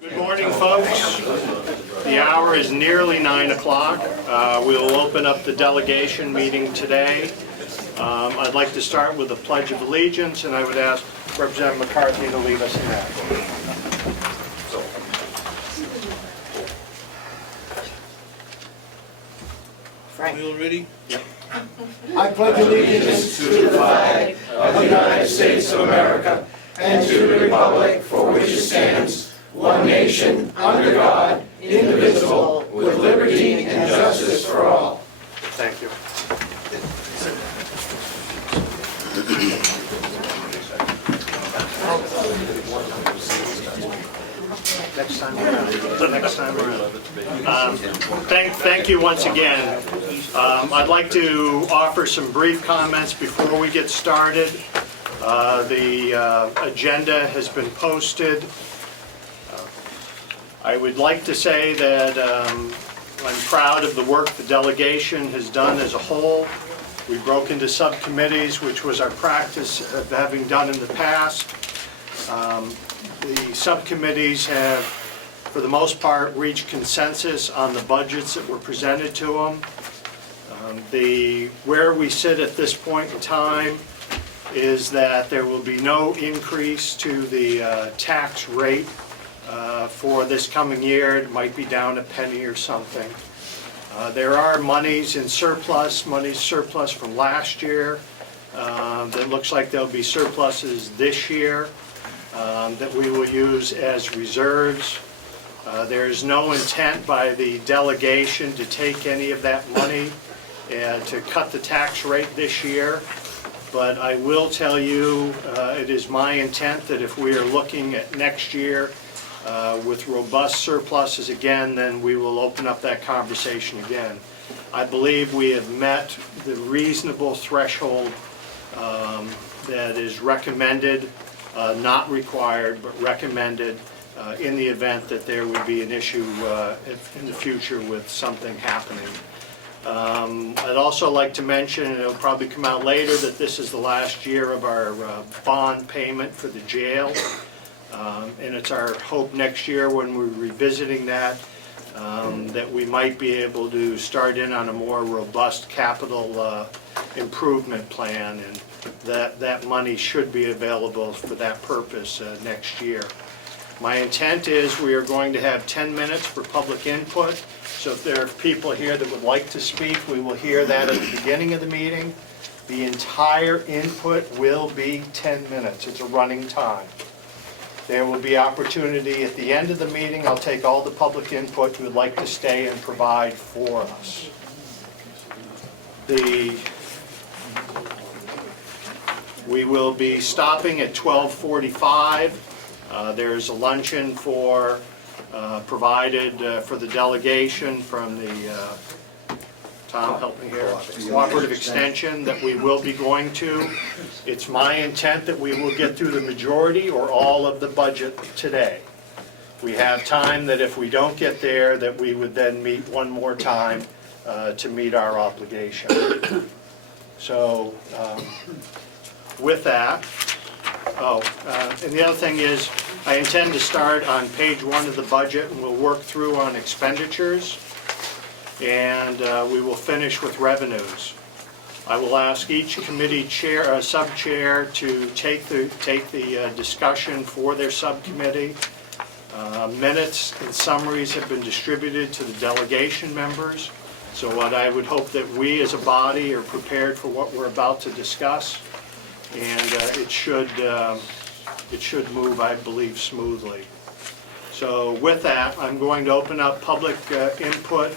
Good morning, folks. The hour is nearly 9 o'clock. We will open up the delegation meeting today. I'd like to start with the Pledge of Allegiance, and I would ask Representative McCarthy to lead us in that. Frank. We all ready? Yep. I pledge allegiance to the flag of the United States of America and to the republic for which it stands, one nation, under God, indivisible, with liberty and justice for all. Thank you. Next time around. Next time around. Thank you once again. I'd like to offer some brief comments before we get started. The agenda has been posted. I would like to say that I'm proud of the work the delegation has done as a whole. We broke into subcommittees, which was our practice of having done in the past. The subcommittees have, for the most part, reached consensus on the budgets that were presented to them. Where we sit at this point in time is that there will be no increase to the tax rate for this coming year. It might be down a penny or something. There are monies surplus from last year that looks like there'll be surpluses this year that we will use as reserves. There is no intent by the delegation to take any of that money to cut the tax rate this year. But I will tell you, it is my intent that if we are looking at next year with robust surpluses again, then we will open up that conversation again. I believe we have met the reasonable threshold that is recommended, not required, but recommended in the event that there would be an issue in the future with something happening. I'd also like to mention, and it'll probably come out later, that this is the last year of our bond payment for the jail. And it's our hope next year when we're revisiting that, that we might be able to start in on a more robust capital improvement plan, and that money should be available for that purpose next year. My intent is we are going to have 10 minutes for public input. So if there are people here that would like to speak, we will hear that at the beginning of the meeting. The entire input will be 10 minutes. It's a running time. There will be opportunity at the end of the meeting. I'll take all the public input who would like to stay and provide for us. We will be stopping at 12:45. There's a luncheon provided for the delegation from the, Tom, help me here, Cooperative Extension that we will be going to. It's my intent that we will get through the majority or all of the budget today. We have time that if we don't get there, that we would then meet one more time to meet our obligation. So with that, and the other thing is, I intend to start on page 1 of the budget, and we'll work through on expenditures, and we will finish with revenues. I will ask each committee chair, sub-chair, to take the discussion for their subcommittee. Minutes and summaries have been distributed to the delegation members, so what I would hope that we as a body are prepared for what we're about to discuss, and it should move, I believe, smoothly. So with that, I'm going to open up public input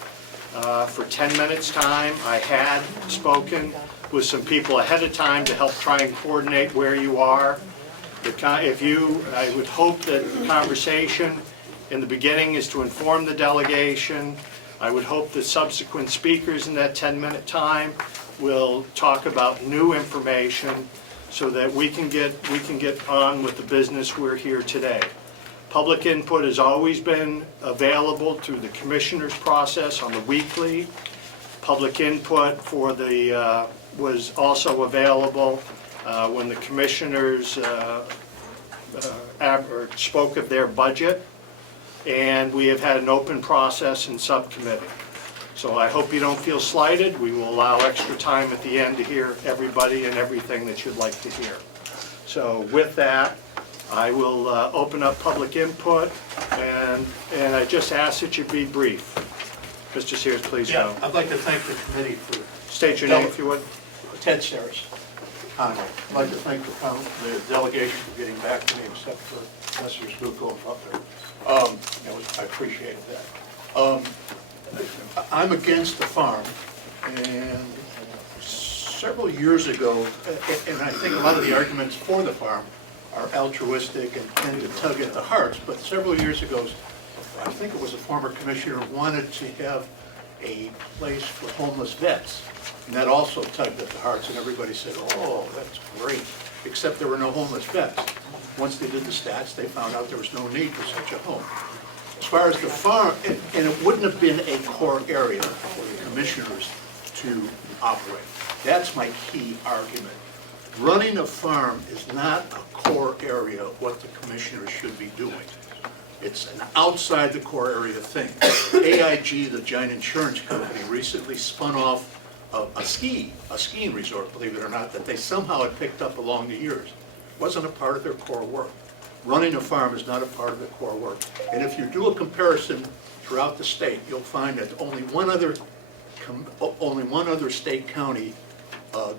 for 10 minutes time. I had spoken with some people ahead of time to help try and coordinate where you are. I would hope that the conversation in the beginning is to inform the delegation. I would hope that subsequent speakers in that 10-minute time will talk about new information so that we can get on with the business we're here today. Public input has always been available through the commissioners process on the weekly. Public input for the was also available when the commissioners spoke of their budget. and we have had an open process in subcommittee. So I hope you don't feel slighted. We will allow extra time at the end to hear everybody and everything that you'd like to hear. So with that, I will open up public input, and I just ask that you be brief. Mr. Sears, please go. Yeah, I'd like to thank the committee for... State your name if you would. Ted Sears, Congress. I'd like to thank the delegation for getting back to me, except for Messrs. Bucco and Butler. I appreciate that. I'm against the farm, and several years ago, and I think a lot of the arguments for the farm are altruistic and tend to tug at the hearts, but several years ago, I think it was a former commissioner wanted to have a place for homeless vets, and that also tugged at the hearts, and everybody said, oh, that's great, except there were no homeless vets. Once they did the stats, they found out there was no need for such a home. As far as the farm, and it wouldn't have been a core area for the commissioners to operate. That's my key argument. Running a farm is not a core area of what the commissioners should be doing. It's an outside the core area thing. AIG, the giant insurance company, recently spun off a skiing resort, believe it or not, that they somehow had picked up along the years. It wasn't a part of their core work. Running a farm is not a part of the core work. And if you do a comparison throughout the state, you'll find that only one other state county,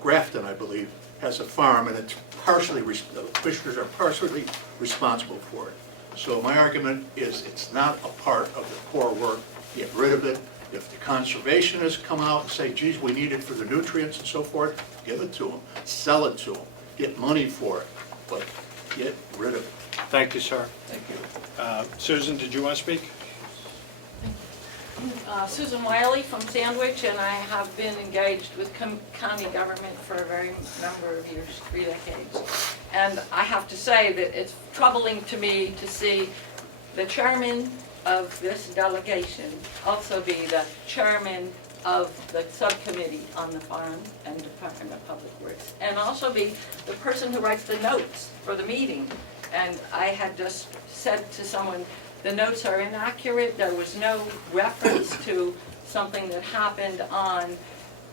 Grafton, I believe, has a farm, and it's partially, the commissioners are partially responsible for it. So my argument is it's not a part of the core work. Get rid of it. If the conservationists come out and say, geez, we need it for the nutrients and so forth, give it to them. Sell it to them. Get money for it. But get rid of it. Thank you, sir. Thank you. Susan, did you want to speak? Susan Wiley from Sandwich, and I have been engaged with county government for a very number of years, 3 decades. And I have to say that it's troubling to me to see the chairman of this delegation also be the chairman of the subcommittee on the farm and Department of Public Works, and also be the person who writes the notes for the meeting. And I had just said to someone, the notes are inaccurate. There was no reference to something that happened on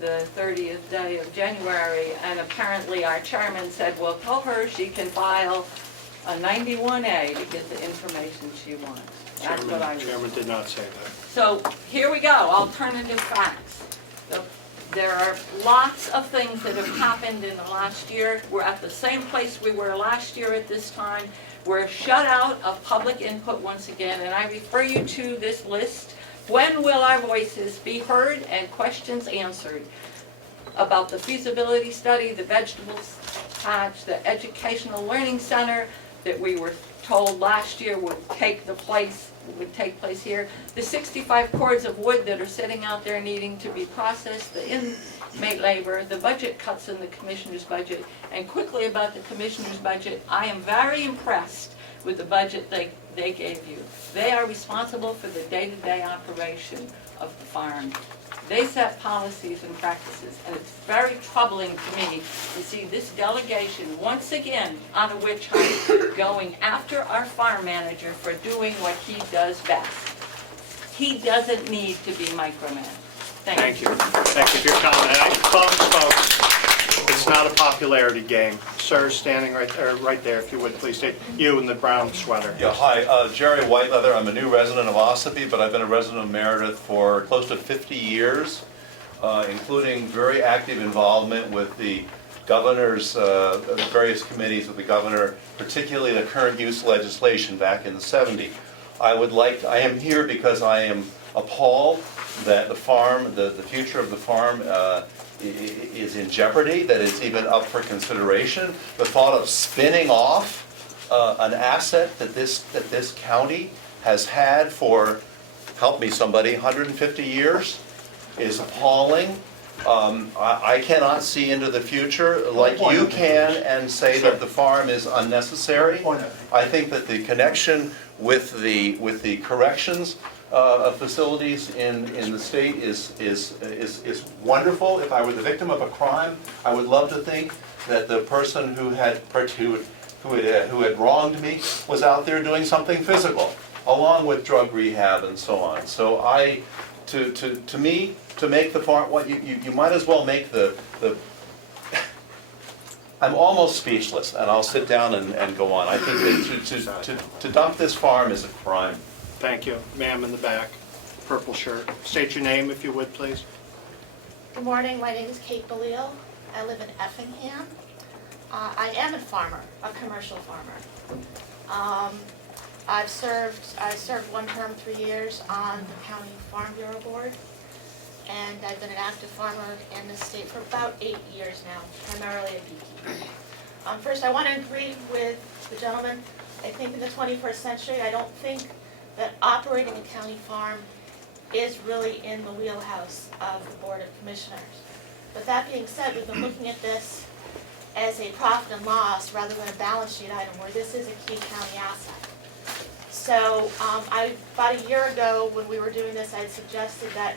the 30th day of January, and apparently our chairman said, well, tell her she can file a 91A to get the information she wants. That's what I read. Chairman did not say that. So here we go, alternative facts. There are lots of things that have happened in the last year. We're at the same place we were last year at this time. We're shut out of public input once again, and I refer you to this list. When will our voices be heard and questions answered about the feasibility study, the vegetables patch, the educational learning center that we were told last year would take place here, the 65 cords of wood that are sitting out there needing to be processed, the inmate labor, the budget cuts in the commissioner's budget, and quickly about the commissioner's budget, I am very impressed with the budget they gave you. They are responsible for the day-to-day operation of the farm. They set policies and practices, and it's very troubling to me to see this delegation once again on a witch hunt going after our farm manager for doing what he does best. He doesn't need to be micromanaged. Thank you. Thank you for your comment. Folks, it's not a popularity game. Sir, standing right there, if you would, please state you in the brown sweater. Yeah, hi, Jerry Whiteleather. I'm a new resident of Ossipee, but I've been a resident of Meredith for close to 50 years, including very active involvement with the governor's, the various committees of the governor, particularly the current use legislation back in the 70s. I am here because I am appalled that the farm, the future of the farm is in jeopardy, that it's even up for consideration. The thought of spinning off an asset that this county has had for, help me somebody, 150 years is appalling. I cannot see into the future like you can and say that the farm is unnecessary. I think that the connection with the corrections facilities in the state is wonderful. If I were the victim of a crime, I would love to think that the person who had wronged me was out there doing something physical. along with drug rehab and so on. So to me, to make the farm, what you might as well make the I'm almost speechless, and I'll sit down and go on. I think that to dump this farm is a crime. Thank you. Ma'am in the back, purple shirt. State your name if you would, please. Good morning, my name is Kate Belil. I live in Effingham. I am a farmer, a commercial farmer. I served one term 3 years on the County Farm Bureau Board, and I've been an active farmer in the state for about 8 years now, primarily a beekeeper. First, I want to agree with the gentleman. I think in the 21st century, I don't think that operating a county farm is really in the wheelhouse of the Board of Commissioners. But that being said, we've been looking at this as a profit and loss rather than a balance sheet item where this is a key county asset. So about a year ago when we were doing this, I had suggested that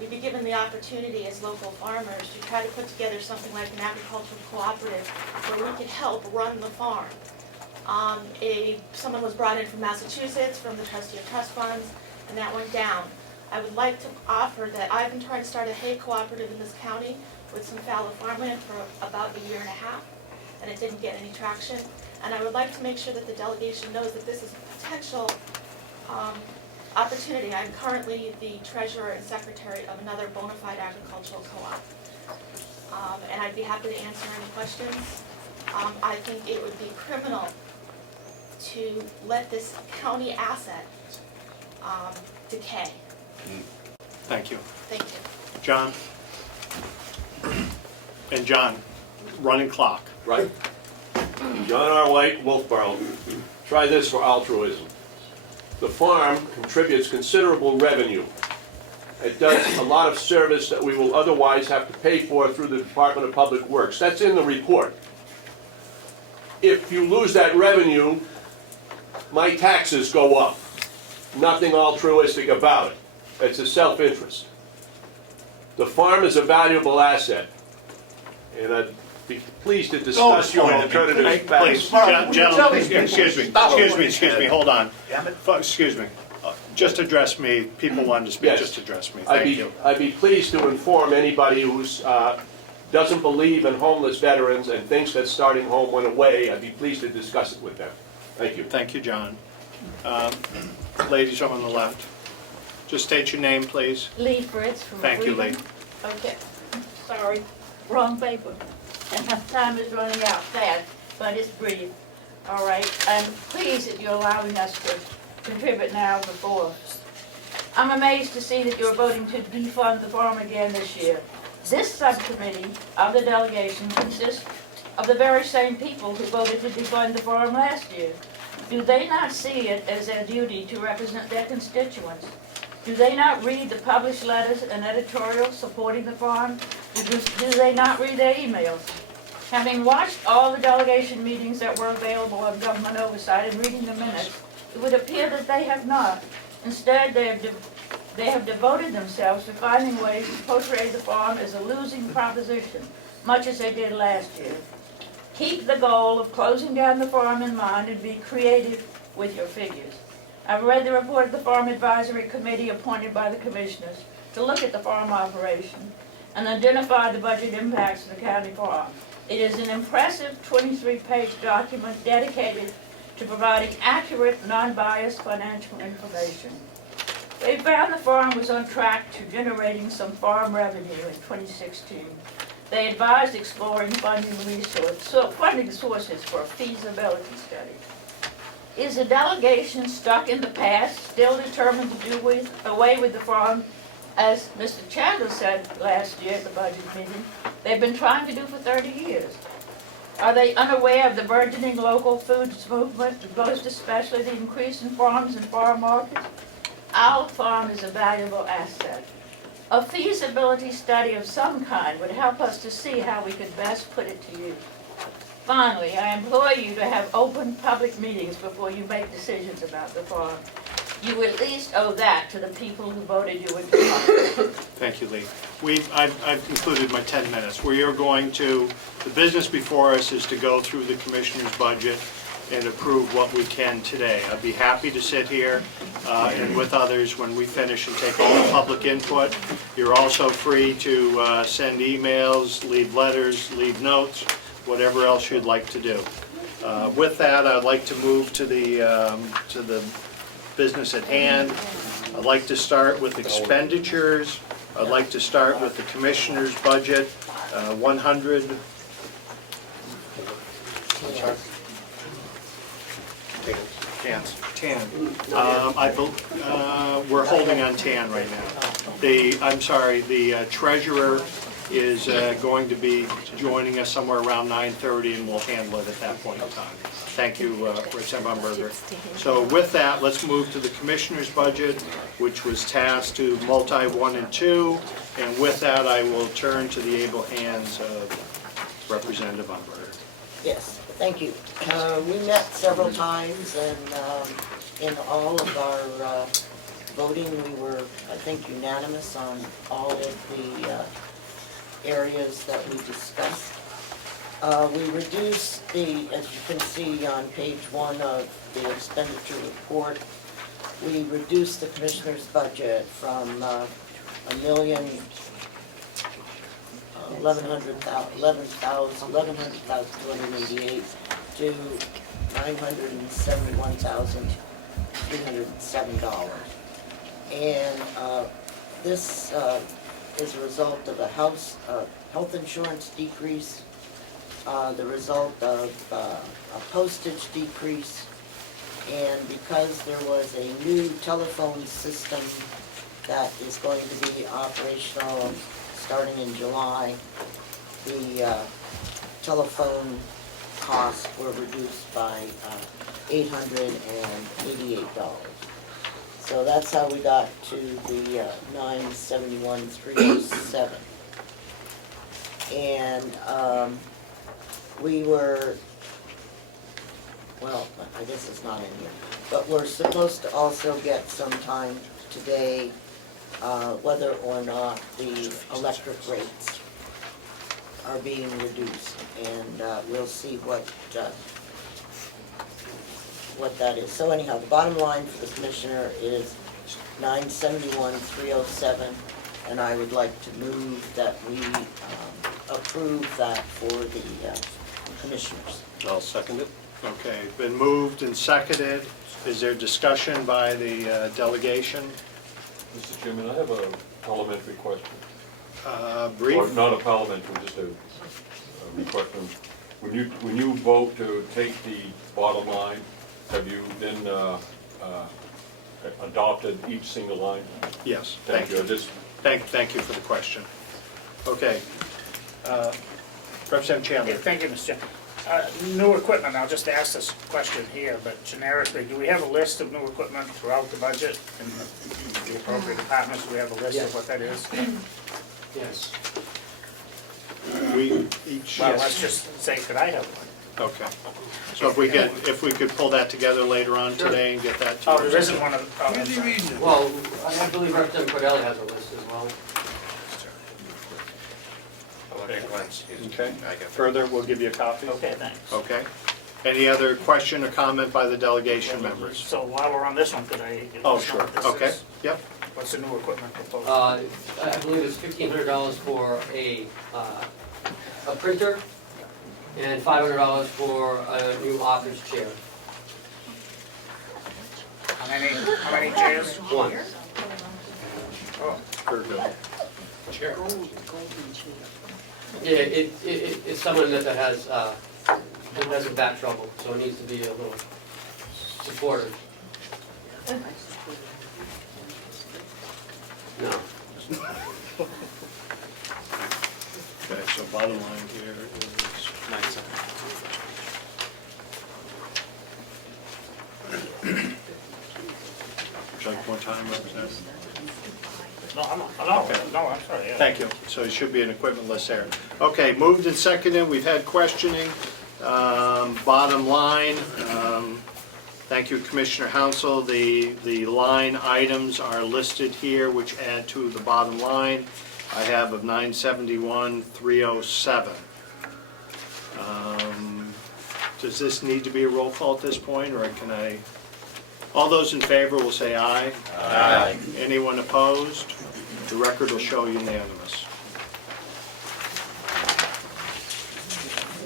we be given the opportunity as local farmers to try to put together something like an agricultural cooperative where we could help run the farm. Someone was brought in from Massachusetts, from the trustee of trust funds, and that went down. I would like to offer that I've been trying to start a hay cooperative in this county with some fallow farmland for about a year and a half, and it didn't get any traction. And I would like to make sure that the delegation knows that this is a potential opportunity. I'm currently the treasurer and secretary of another bona fide agricultural co-op. And I'd be happy to answer any questions. I think it would be criminal to let this county asset decay. Thank you. Thank you. John? And John, running clock. Right. John R. White, Wolfboro. Try this for altruism. The farm contributes considerable revenue. It does a lot of service that we will otherwise have to pay for through the Department of Public Works. That's in the report. If you lose that revenue, my taxes go up. Nothing altruistic about it. It's a self-interest. The farm is a valuable asset, and I'd be pleased to discuss your alternative Please, facts. gentlemen, excuse me, hold on. Excuse me. Just address me. People wanted to speak, Yes. just address me. Thank you. I'd be pleased to inform anybody who's doesn't believe in homeless veterans and thinks that starting home went away. I'd be pleased to discuss it with them. Thank you. Thank you, John. Ladies on the left. Just state your name, please. Lee Fritz from Thank you, Freedom. Lee. Okay, sorry, wrong paper. And my time is running out fast, but it's brief. All right, I'm pleased that you're allowing us to contribute now before us. I'm amazed to see that you're voting to defund the farm again this year. This subcommittee of the delegation consists of the very same people who voted to defund the farm last year. Do they not see it as their duty to represent their constituents? Do they not read the published letters and editorials supporting the farm? Do they not read their emails? Having watched all the delegation meetings that were available on government oversight and reading the minutes, it would appear that they have not. Instead, they have devoted themselves to finding ways to portray the farm as a losing proposition, much as they did last year. Keep the goal of closing down the farm in mind and be creative with your figures. I've read the report of the Farm Advisory Committee appointed by the commissioners to look at the farm operation and identify the budget impacts of the county farm. It is an impressive 23-page document dedicated to providing accurate, non-biased financial information. They found the farm was on track to generating some farm revenue in 2016. They advised exploring funding sources for a feasibility study. Is the delegation stuck in the past, still determined to do away with the farm, as Mr. Chandler said last year at the budget meeting, they've been trying to do for 30 years? Are they unaware of the burgeoning local foods movement, most especially the increase in farms and farm markets? Our farm is a valuable asset. A feasibility study of some kind would help us to see how we could best put it to use. Finally, I implore you to have open public meetings before you make decisions about the farm. You at least owe that to the people who voted you into office. Thank you, Lee. I've concluded my 10 minutes. We are going to, the business before us is to go through the commissioner's budget and approve what we can today. I'd be happy to sit here and with others when we finish and take all the public input. You're also free to send emails, leave letters, leave notes, whatever else you'd like to do. With that, I'd like to move to the business at hand. I'd like to start with expenditures. I'd like to start with the commissioner's budget, 100. Tan. We're holding on tan right now. The treasurer is going to be joining us somewhere around 9:30, and we'll handle it at that point in time. Thank you, Representative Umberger. So with that, let's move to the commissioner's budget, which was tasked to multi 1 and 2. And with that, I will turn to the able hands of Representative Umberger. Yes, thank you. We met several times, and in all of our voting, we were, I think, unanimous on all of the areas that we discussed. We reduced as you can see on page 1 of the expenditure report, we reduced the commissioner's budget from $11,288 to $971,307. And this is a result of a health insurance decrease, the result of a postage decrease, and because there was a new telephone system that is going to be operational starting in July, the telephone costs were reduced by $888. So that's how we got to the $971,307. And we were, well, I guess it's not in here, but we're supposed to also get some time today whether or not the electric rates are being reduced, and we'll see what that is. So anyhow, the bottom line for the commissioner is $971,307, and I would like to move that we approve that for the commissioners. I'll second it. Okay, been moved and seconded. Is there discussion by the delegation? Mr. Chairman, I have a parliamentary question. Or Brief? not a parliamentary, just a question. When you vote to take the bottom line, have you then adopted each single line? Yes, Thank you. Thank you for the question. Okay. Representative Chandler. Yeah, thank you, Mr. Chairman. New equipment, I'll just ask this question here, but generically, do we have a list of new equipment throughout the budget? In the appropriate departments, do we have a list of what that is? Yes. We each, Well, yes. let's just say, could I have one? Okay. So if we could pull that together later on today and get that to Oh, you. there isn't one of, oh, I'm sorry. Well, I believe Representative Cordelli has a list as well. Okay. Further, we'll give you a copy. Okay, thanks. Okay. Any other question or comment by the delegation members? So while we're on this one, could I? Oh, sure. Okay. Yep. What's the new equipment proposal? I believe it's $1,500 for a printer and $500 for a new office chair. How many chairs? One. Oh, Very good. Yeah, it's someone that has some back trouble, so it needs to be a little supported. No. Okay, so bottom line here is 970. Would you like more time, Representative? no, I'm sorry, yeah. Thank you. So it should be an equipment list there. Okay, moved and seconded. We've had questioning. Bottom line, thank you, Commissioner Hounsel. The line items are listed here, which add to the bottom line. I have of 971,307. does this need to be a roll call at this point, or can I? All those in favor will say aye. Aye. Anyone opposed? The record will show unanimous.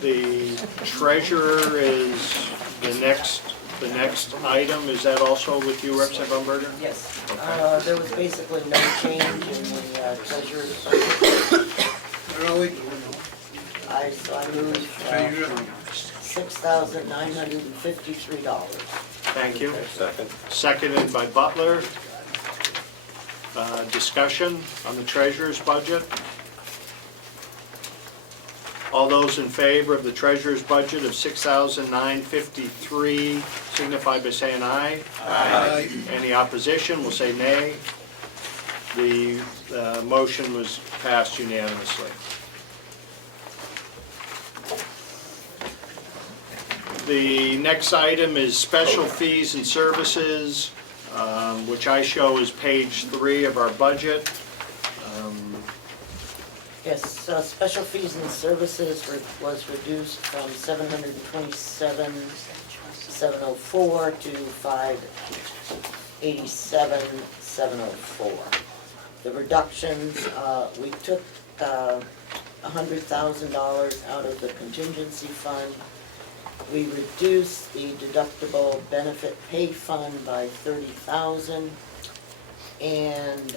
The treasurer is the next item. Is that also with you, Representative Umberger? Yes. Okay. There was basically no change in the treasurer's budget. I moved $6,953. Thank you. Second. Seconded by Butler. Discussion on the treasurer's budget. All those in favor of the treasurer's budget of $6,953 signify by saying aye. Aye. Any opposition will say nay. The motion was passed unanimously. The next item is special fees and services, which I show as page 3 of our budget. Yes, special fees and services was reduced from $727,704 to $587,704. The reductions, we took $100,000 out of the contingency fund. We reduced the deductible benefit pay fund by $30,000, and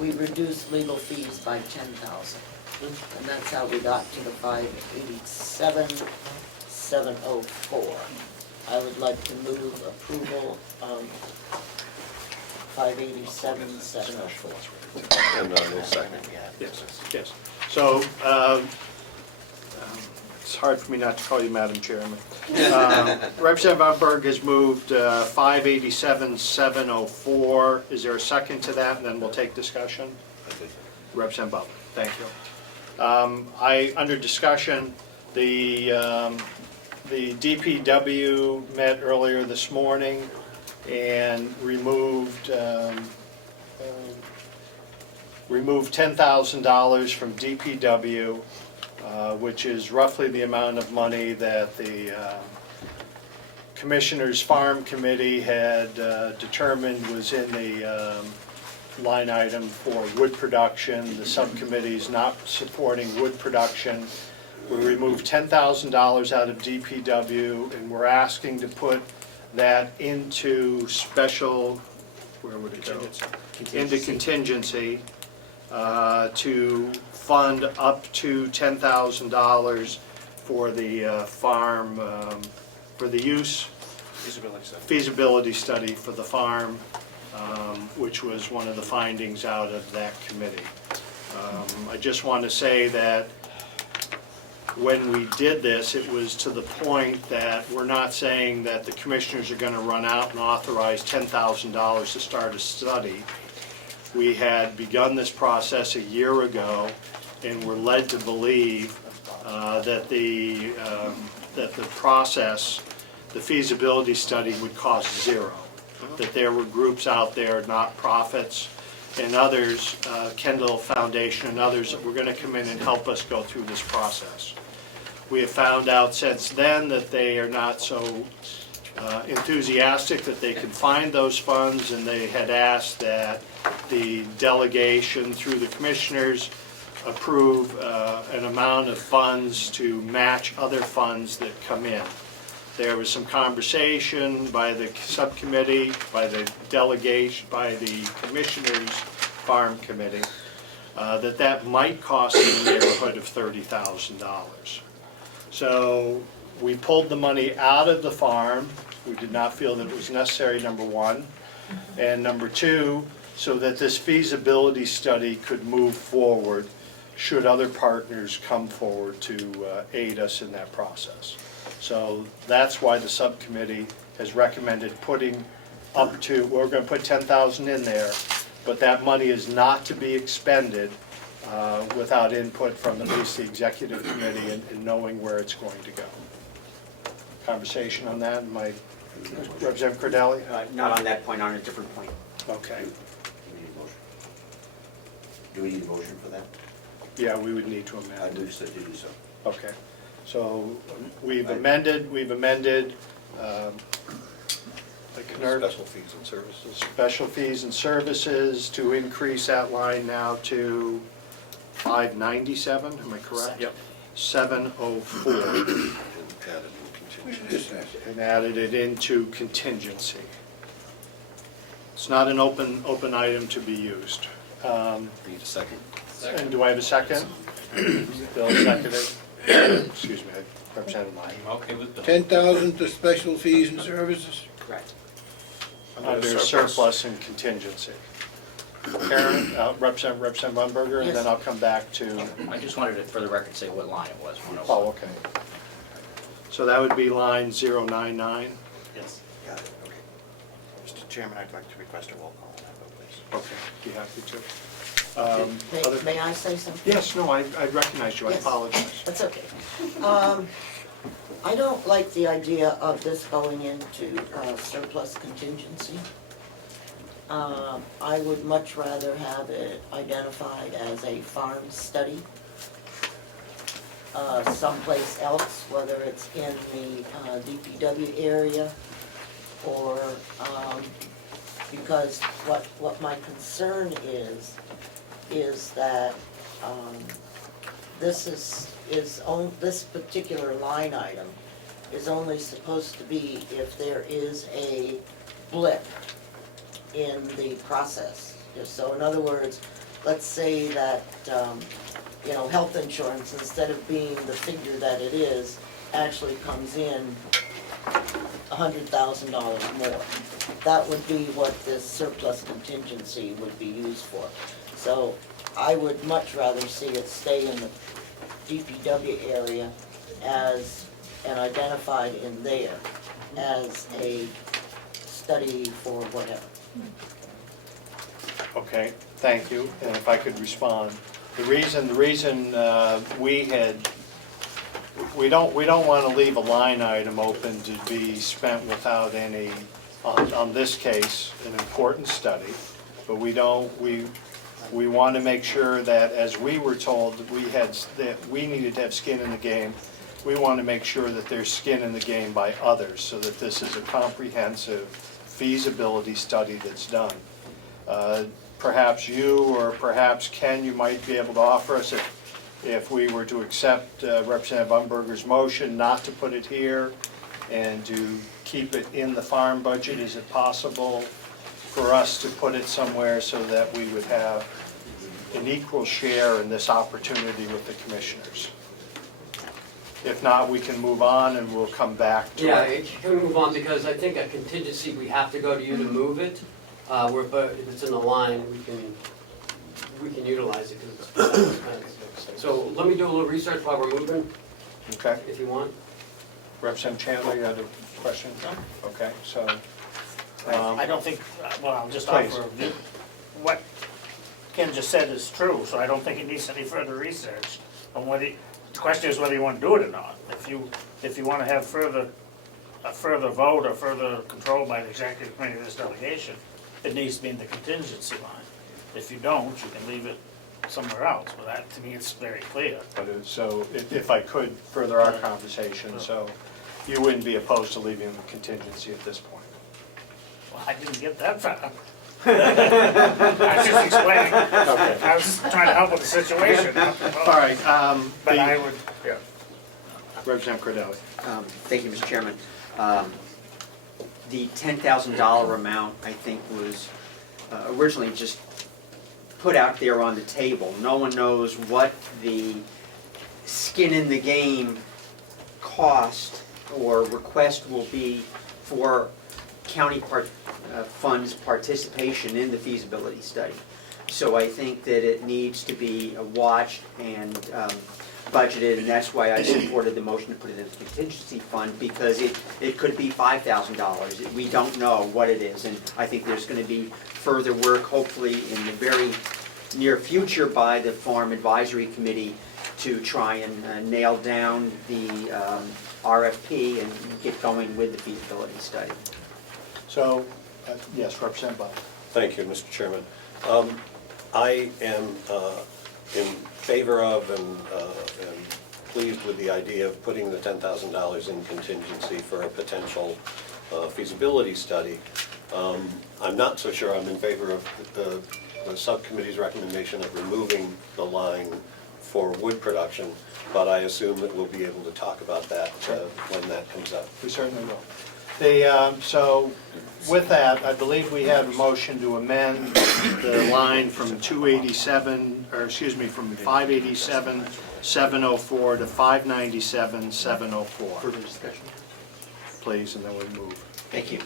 we reduced legal fees by $10,000. And that's how we got to the $587,704. I would like to move approval of $587,704. And a second. Yes, yes. So, it's hard for me not to call you Madam Chairman. Representative Umberger has moved $587,704. Is there a second to that? And then we'll take discussion. Representative Butler, thank you. Under discussion, the DPW met earlier this morning and removed $10,000 from DPW, which is roughly the amount of money that the Commissioners Farm Committee had determined was in the line item for wood production. The subcommittee's not supporting wood production. We removed $10,000 out of DPW, and we're asking to put that into special, where would it go? Into contingency to fund up to $10,000 for the farm, for the use feasibility study for the farm, which was one of the findings out of that committee. I just want to say that when we did this, it was to the point that we're not saying that the commissioners are going to run out and authorize $10,000 to start a study. We had begun this process a year ago, and we're led to believe that the process, the feasibility study, would cost zero. That there were groups out there, nonprofits and others, Kendall Foundation and others, that were going to come in and help us go through this process. We have found out since then that they are not so enthusiastic that they can find those funds, and they had asked that the delegation through the commissioners approve an amount of funds to match other funds that come in. There was some conversation by the subcommittee, by the delegation, by the commissioners farm committee, that might cost in the neighborhood of $30,000. So we pulled the money out of the farm. We did not feel that it was necessary, number one. And number two, so that this feasibility study could move forward should other partners come forward to aid us in that process. So that's why the subcommittee has recommended putting up to, we're going to put $10,000 in there, but that money is not to be expended without input from at least the executive committee and knowing where it's going to go. Conversation on that, Representative Cordelli? Not on that point, on a different point. Okay. Do we need a motion for that? Yeah, we would need to I amend. move to do so. Okay. So we've amended, the Knirk Special fees and services. special fees and services to increase that line now to 597, am I correct? Yep. 704, and added it into contingency. It's not an open item to be used. Need a second. And do I have a second? Bill seconded. Excuse me, I represented mine. Okay with Bill. 10,000 to special fees and services? Correct. Under surplus and contingency. Karen, Representative Umberger, and then I'll come back to, I just wanted to, for the record, say what line it was. oh, okay. So that would be line 099. Yes. Got it, okay. Mr. Chairman, I'd like to request a roll call on that, vote, please. Okay, be happy to. Other- May I say something? Yes, no, I recognize you, I Yes. apologize. That's okay. I don't like the idea of this going into surplus contingency. I would much rather have it identified as a farm study someplace else, whether it's in the DPW area or, because what my concern is that this particular line item is only supposed to be if there is a blip in the process. So in other words, let's say that, health insurance, instead of being the figure that it is, actually comes in $100,000 more. That would be what this surplus contingency would be used for. So I would much rather see it stay in the DPW area and identified in there as a study for whatever. Okay, thank you, and if I could respond. The reason we don't want to leave a line item open to be spent without any, on this case, an important study, but we want to make sure that, as we were told, that we needed to have skin in the game, we want to make sure that there's skin in the game by others, so that this is a comprehensive feasibility study that's done. Perhaps you, or perhaps Ken, you might be able to offer us, if we were to accept Representative Umberger's motion not to put it here and to keep it in the farm budget, is it possible for us to put it somewhere so that we would have an equal share in this opportunity with the commissioners? If not, we can move on and we'll come back to Yeah, it. can we move on, because I think a contingency, we have to go to you to move it. But if it's in the line, we can utilize it because it's expensive. So let me do a little research while we're moving, Okay. if you want. Representative Chandler, you had a question? Okay, so. I don't think, well, I'll just Please. offer, what Ken just said is true, so I don't think it needs any further research on the question is whether you want to do it or not. If you want to have a further vote or further control by the executive committee of this delegation, it needs to be in the contingency line. If you don't, you can leave it somewhere else, but that, to me, it's very clear. So if I could further our conversation, so you wouldn't be opposed to leaving the contingency at this point? Well, I didn't get that far. I was just explaining, Okay. I was trying to help with the situation. All right. But I would, yeah. Representative Cordelli. Thank you, Mr. Chairman. The $10,000 amount, I think, was originally just put out there on the table. No one knows what the skin in the game cost or request will be for county funds participation in the feasibility study. So I think that it needs to be watched and budgeted, and that's why I supported the motion to put it in the contingency fund, because it could be $5,000. We don't know what it is, and I think there's going to be further work, hopefully in the very near future, by the Farm Advisory Committee to try and nail down the RFP and get going with the feasibility study. So, yes, Representative Butler. Thank you, Mr. Chairman. I am in favor of and pleased with the idea of putting the $10,000 in contingency for a potential feasibility study. I'm not so sure I'm in favor of the subcommittee's recommendation of removing the line for wood production, but I assume that we'll be able to talk about that when that comes up. We certainly will. So with that, I believe we have a motion to amend the line from 287, or excuse me, from 587, 704 to 597, 704. Further discussion? Please, and then we move. Thank you.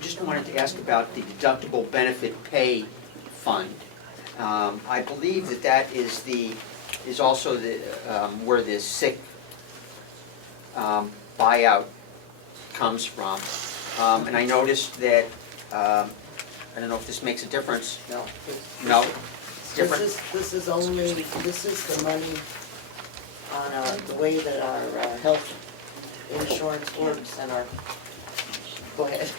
Just wanted to ask about the deductible benefit pay fund. I believe that is also where the sick buyout comes from. And I noticed that, I don't know if this makes a difference. No. No? It's different? This is the money on the way that our health insurance works and our, go ahead.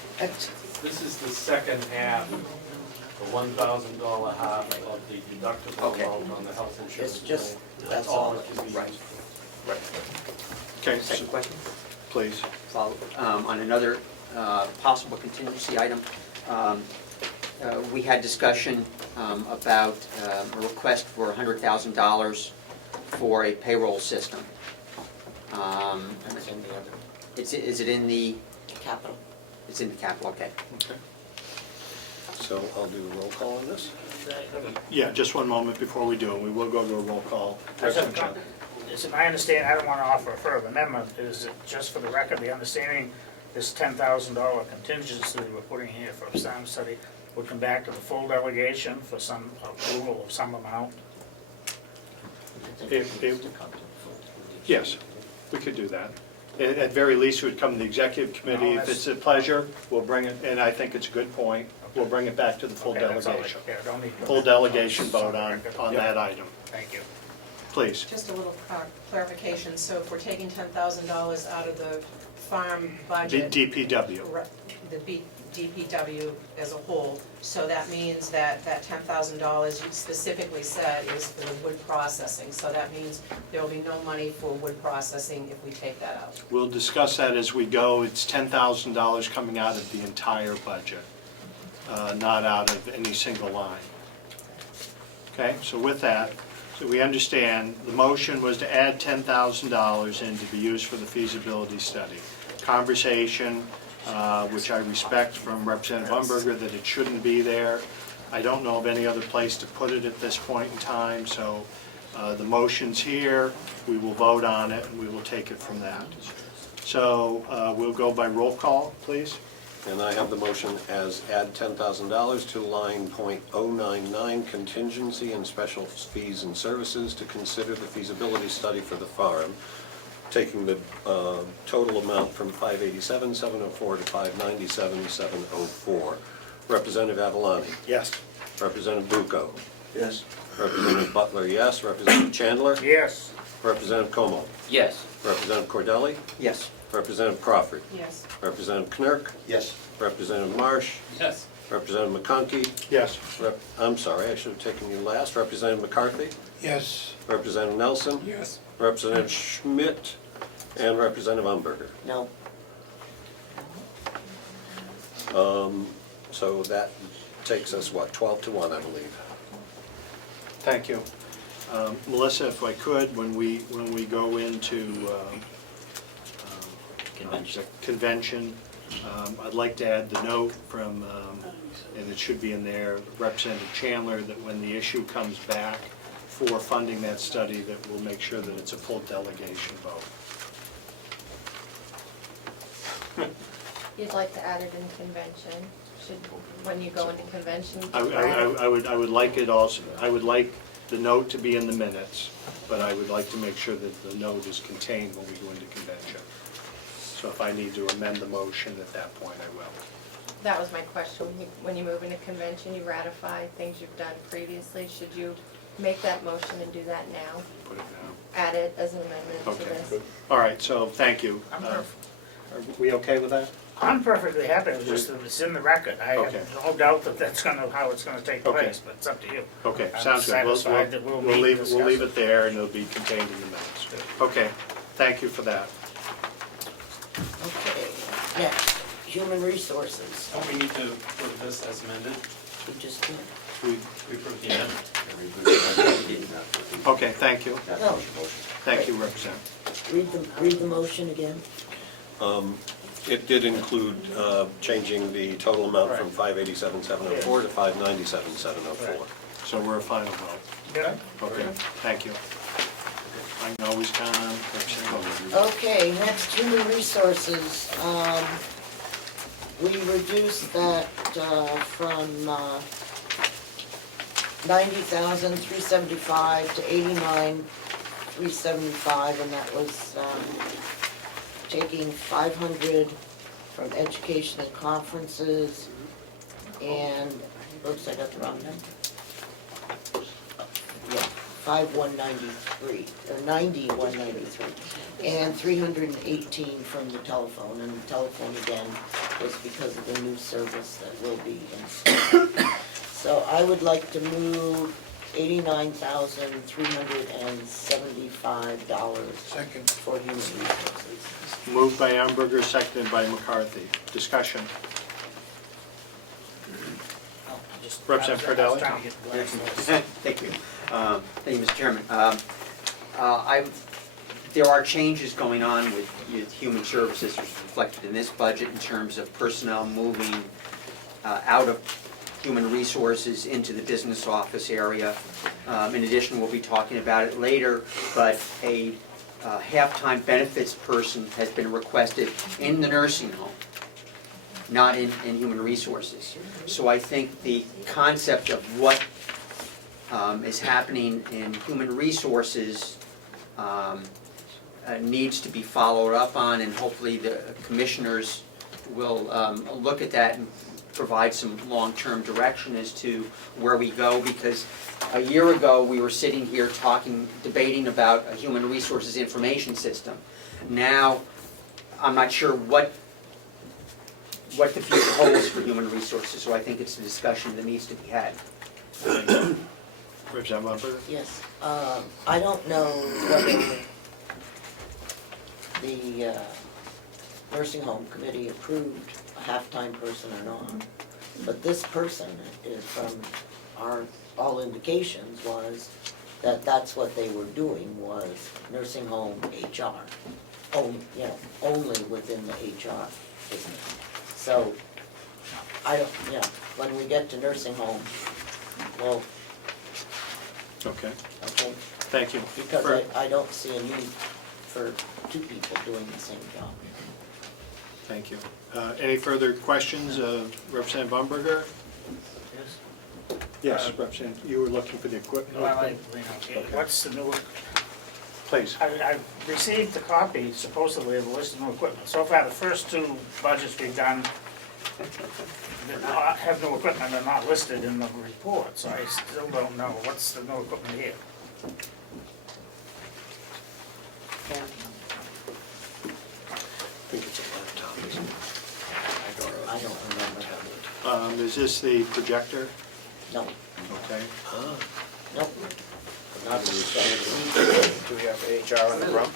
This is the second half, the $1,000 half of the deductible amount on the health insurance. It's just, plan. that's all. it can be Right. used Right. Okay, Second question? please. Follow, on another possible contingency item, we had discussion about a request for $100,000 for a payroll system. It's in the other Is it in the, capital. it's in the capital, okay. Okay. So I'll do a roll call on this. Yeah, just one moment before we do it. We will go to a roll call. Is it my understanding, I don't want to offer a further amendment, is it just for the record, the understanding this $10,000 contingency we're putting here for a sound study will come back to the full delegation for some approval of some amount? Yes, we could do that. At very least, it would come to the executive committee. If it's a pleasure, we'll bring it, and I think it's a good point, we'll bring it back to the full Okay, that's all I- delegation. yeah, don't need to- Full delegation vote on Yep. that item. Thank you. Please. Just a little clarification, so if we're taking $10,000 out of the farm budget, DPW. the DPW as a whole, so that means that that $10,000 you specifically said is for the wood processing, so that means there will be no money for wood processing if we take that out. We'll discuss that as we go. It's $10,000 coming out of the entire budget, not out of any single line. Okay, so with that, so we understand, the motion was to add $10,000 in to be used for the feasibility study. Conversation, which I respect from Representative Umberger, that it shouldn't be there. I don't know of any other place to put it at this point in time, so the motion's here, we will vote on it, and we will take it from that. So we'll go by roll call, please. And I have the motion as add $10,000 to line .099 contingency and special fees and services to consider the feasibility study for the farm, taking the total amount from 587, 704 to 597, 704. Representative Avalani? Yes. Representative Bucco? Yes. Representative Butler, yes. Representative Chandler? Yes. Representative Comeau? Yes. Representative Cordelli? Yes. Representative Crawford? Yes. Representative Knirk? Yes. Representative Marsh? Yes. Representative McConkey? Yes. I'm sorry, I should have taken you last. Representative McCarthy? Yes. Representative Nelson? Yes. Representative Schmitt? And Representative Umberger. No. So that takes us, what, 12-1, I believe. Thank you. Melissa, if I could, when we go into convention, I'd like to add the note from, and it should be in there, Representative Chandler, that when the issue comes back for funding that study, that we'll make sure that it's a full delegation vote. You'd like to add it in convention, when you go into convention? I would like it also, I would like the note to be in the minutes, but I would like to make sure that the note is contained when we go into convention. So if I need to amend the motion at that point, I will. That was my question. When you move into convention, you ratify things you've done previously. Should you make that motion and do that now? Put it down. Add it as an amendment to Okay, this? good. All right, so thank you. Are we okay with that? I'm perfectly happy, it was just that it's in the record. I Okay. have no doubt that that's how it's gonna take Okay. place, but it's up to you. Okay, I'm sounds good. We'll- satisfied that we'll meet and We'll discuss leave it. it there and it'll be contained in the minutes. Okay, thank you for that. Okay, next, human resources. Don't we need to approve this as amended? We just did. We approved the amendment. Okay, thank you. No, Thank you, Representative. read the motion again. It did include changing the total amount from 587,704 to 597,704. So we're a final vote. Yeah. Okay, thank you. I can always count on Representative. Okay, next, human resources. We reduced that from 90,375 to 89,375, and that was taking 500 from education and conferences, and, oops, I got the wrong number. Yeah, 5,193, or 90,193, and 318 from the telephone, and the telephone again was because of the new service that will be installed. So I would like to move $89,375 Second. for human resources. Moved by Umberger, seconded by McCarthy. Discussion. Representative I was Cordelli? trying to get the last voice. Thank you. Thank you, Mr. Chairman. There are changes going on with human services reflected in this budget in terms of personnel moving out of human resources into the business office area. In addition, we'll be talking about it later, but a half-time benefits person has been requested in the nursing home, not in human resources. So I think the concept of what is happening in human resources needs to be followed up on, and hopefully the commissioners will look at that and provide some long-term direction as to where we go, because a year ago, we were sitting here debating about a human resources information system. Now, I'm not sure what the future holds for human resources, so I think it's a discussion that needs to be had. Representative Umberger? Yes, I don't know whether the nursing home committee approved a half-time person or not, but this person is from all indications was that that's what they were doing, was nursing home HR, only within the HR business. So, when we get to nursing home, well, Okay, okay, thank you. because I don't see a need for two people doing the same job. Thank you. Any further questions of Representative Umberger? Yes, Representative, you were looking for the equipment. What's the new, Please. I received a copy supposedly of a list of new equipment. So far, the first two budgets we've done that have new equipment are not listed in the report, so I still don't know what's the new equipment here. I think it's a laptop, isn't it? I don't remember. Is this the projector? No, Okay. nope. Not the Do we have HR in the room?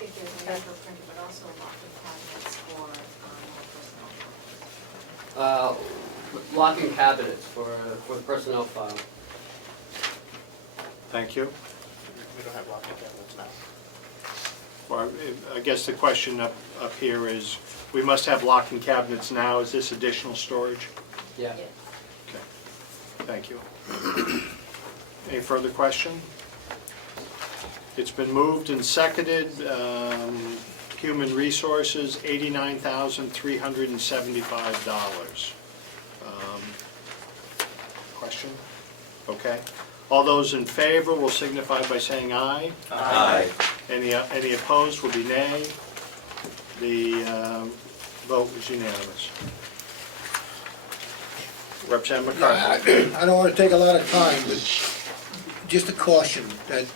If there's a paper printer, but also locking cabinets for personnel. Locking cabinets for the personnel file. Thank you. We don't have locking cabinets now. Well, I guess the question up here is, we must have locking cabinets now. Is this additional storage? Yeah. Okay, thank you. Any further question? It's been moved and seconded. Human Resources, $89,375. Question? Okay. All those in favor will signify by saying aye. Aye. Any opposed will be nay. The vote was unanimous. Representative McCarthy. I don't want to take a lot of time, but just a caution that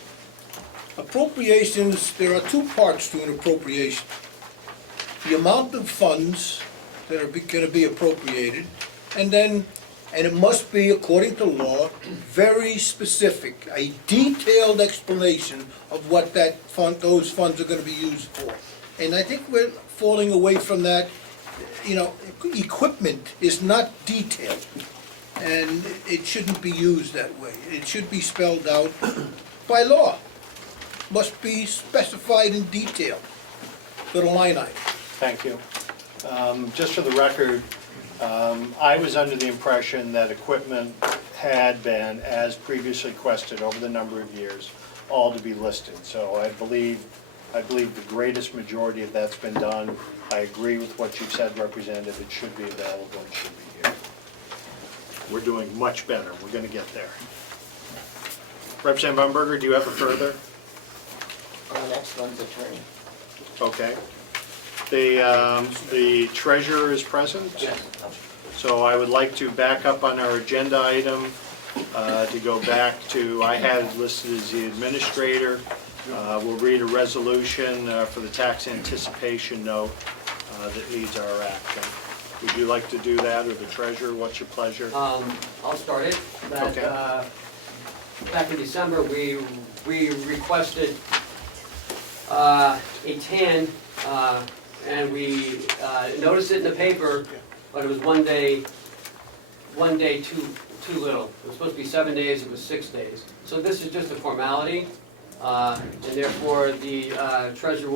appropriations, there are two parts to an appropriation. the amount of funds that are gonna be appropriated, and then, and it must be, according to law, very specific, a detailed explanation of what that fund, those funds are gonna be used for. And I think we're falling away from that. You know, equipment is not detailed, and it shouldn't be used that way. It should be spelled out by law. Must be specified in detail for the line item. Thank you. Just for the record, I was under the impression that equipment had been, as previously requested over the number of years, all to be listed. So I believe the greatest majority of that's been done. I agree with what you've said, Representative. It should be available, it should be here. We're doing much better. We're gonna get there. Representative Umberger, do you have a further? The next one's attorney. Okay. The treasurer is present? Yes. So I would like to back up on our agenda item, to go back to, I had it listed as the administrator. We'll read a resolution for the tax anticipation note that needs our action. Would you like to do that, or the treasurer? What's your pleasure? I'll start it. Okay. Back in December, we requested a TAN, and we noticed it in the paper, but it was one day too little. It was supposed to be 7 days, it was 6 days. So this is just a formality, and therefore the treasurer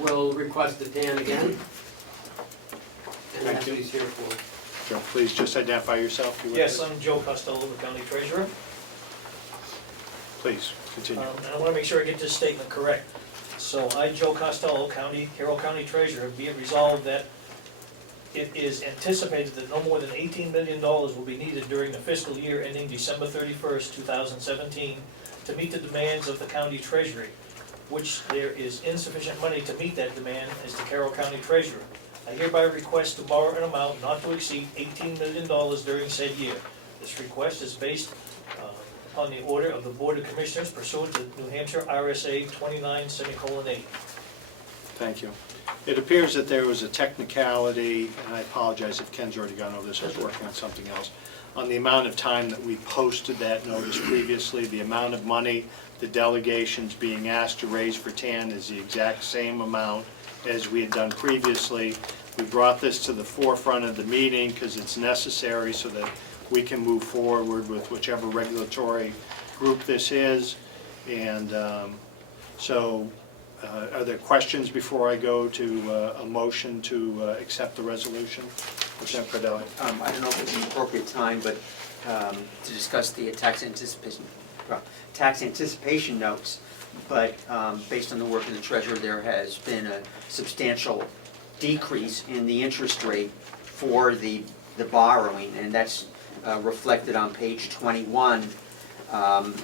will request the TAN again. And that's what he's here for. Joe, please just identify yourself. You Yes, I'm Joe Costello, the county treasurer. Please, continue. And I want to make sure I get this statement correct. So I, Joe Costello, Carroll County treasurer, be it resolved that it is anticipated that no more than $18 million will be needed during the fiscal year ending December 31st, 2017 to meet the demands of the county treasury, which there is insufficient money to meet that demand as the Carroll County treasurer. I hereby request to borrow an amount not to exceed $18 million during said year. This request is based upon the order of the Board of Commissioners pursuant to New Hampshire RSA 29:8. Thank you. It appears that there was a technicality, and I apologize if Ken's already gone over this, I was working on something else, on the amount of time that we posted that notice previously. The amount of money the delegation's being asked to raise for TAN is the exact same amount as we had done previously. We brought this to the forefront of the meeting because it's necessary so that we can move forward with whichever regulatory group this is. And are there questions before I go to a motion to accept the resolution? Representative Cordelli. I don't know if it's an appropriate time, but to discuss the tax anticipation notes. But based on the work of the treasurer, there has been a substantial decrease in the interest rate for the borrowing, and that's reflected on page 21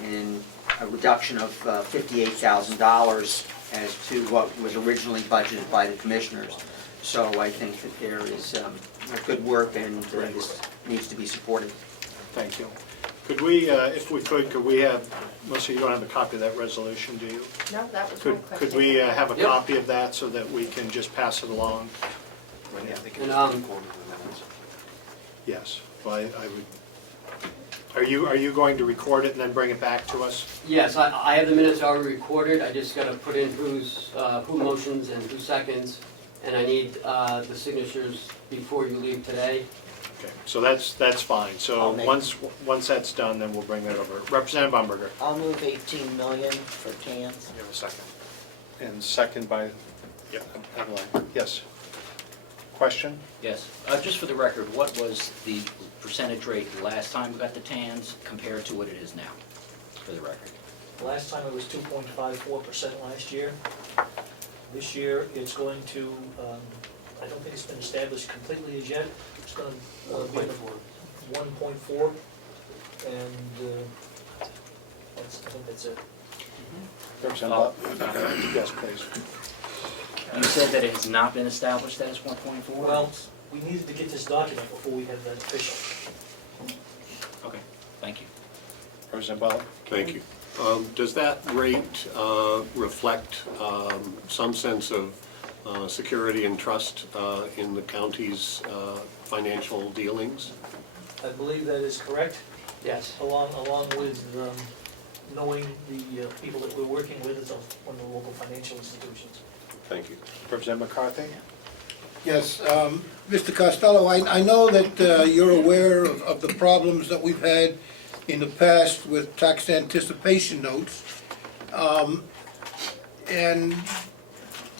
in a reduction of $58,000 as to what was originally budgeted by the commissioners. So I think that there is good work, and this needs to be supported. Thank you. Could we, if we could we have, Melissa, you don't have a copy of that resolution, do you? No, that was my question. Could we have a Yep. copy of that so that we can just pass it along? And Yes, well, I would, are you going to record it and then bring it back to us? yes, I have the minutes already recorded. I just got to put in who motions and who seconds, and I need the signatures before you leave today. Okay, so that's fine. So I'll make- once that's done, then we'll bring that over. Representative Umberger. I'll move 18 million for TANs. You have a second. And second by, Evelyn. Yes. Question? Yes, just for the record, what was the percentage rate last time we got the TANs compared to what it is now, for the record? Last time it was 2.54% last year. This year, it's going to, I don't think it's been established completely as yet. It's going to be 1.4, and I think that's it. Representative Yes, please. You said that it has not been established as 1.4? Well, we needed to get this document before we had that official. Okay, thank you. Representative Butler. Thank you. Does that rate reflect some sense of security and trust in the county's financial dealings? I believe that is correct, Yes. along with knowing the people that we're working with as one of the local financial institutions. Thank you. Representative McCarthy? Yes, Mr. Costello, I know that you're aware of the problems that we've had in the past with tax anticipation notes. And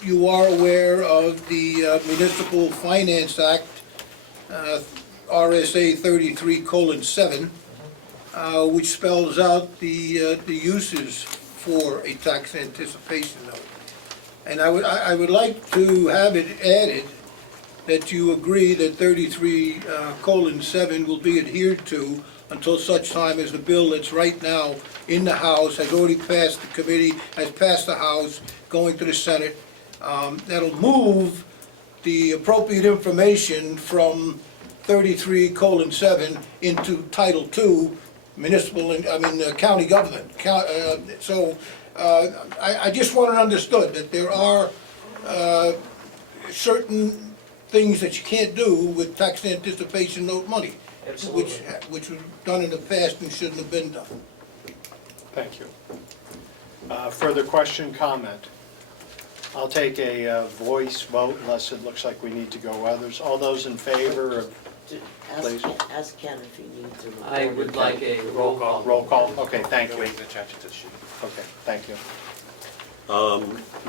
you are aware of the Municipal Finance Act, RSA 33:7, which spells out the uses for a tax anticipation note. And I would like to have it added that you agree that 33:7 will be adhered to until such time as the bill that's right now in the House has already passed the committee, has passed the House, going to the Senate. That'll move the appropriate information from 33:7 into Title II, municipal, county government. So I just want it understood that there are certain things that you can't do with tax anticipation note money, which was done in the past and shouldn't have been done. Thank you. Further question, comment? I'll take a voice vote unless it looks like we need to go others. All those in favor of, please? Ask Ken if he needs a. I would like a roll call. Roll call, okay, thank you. Okay, thank you.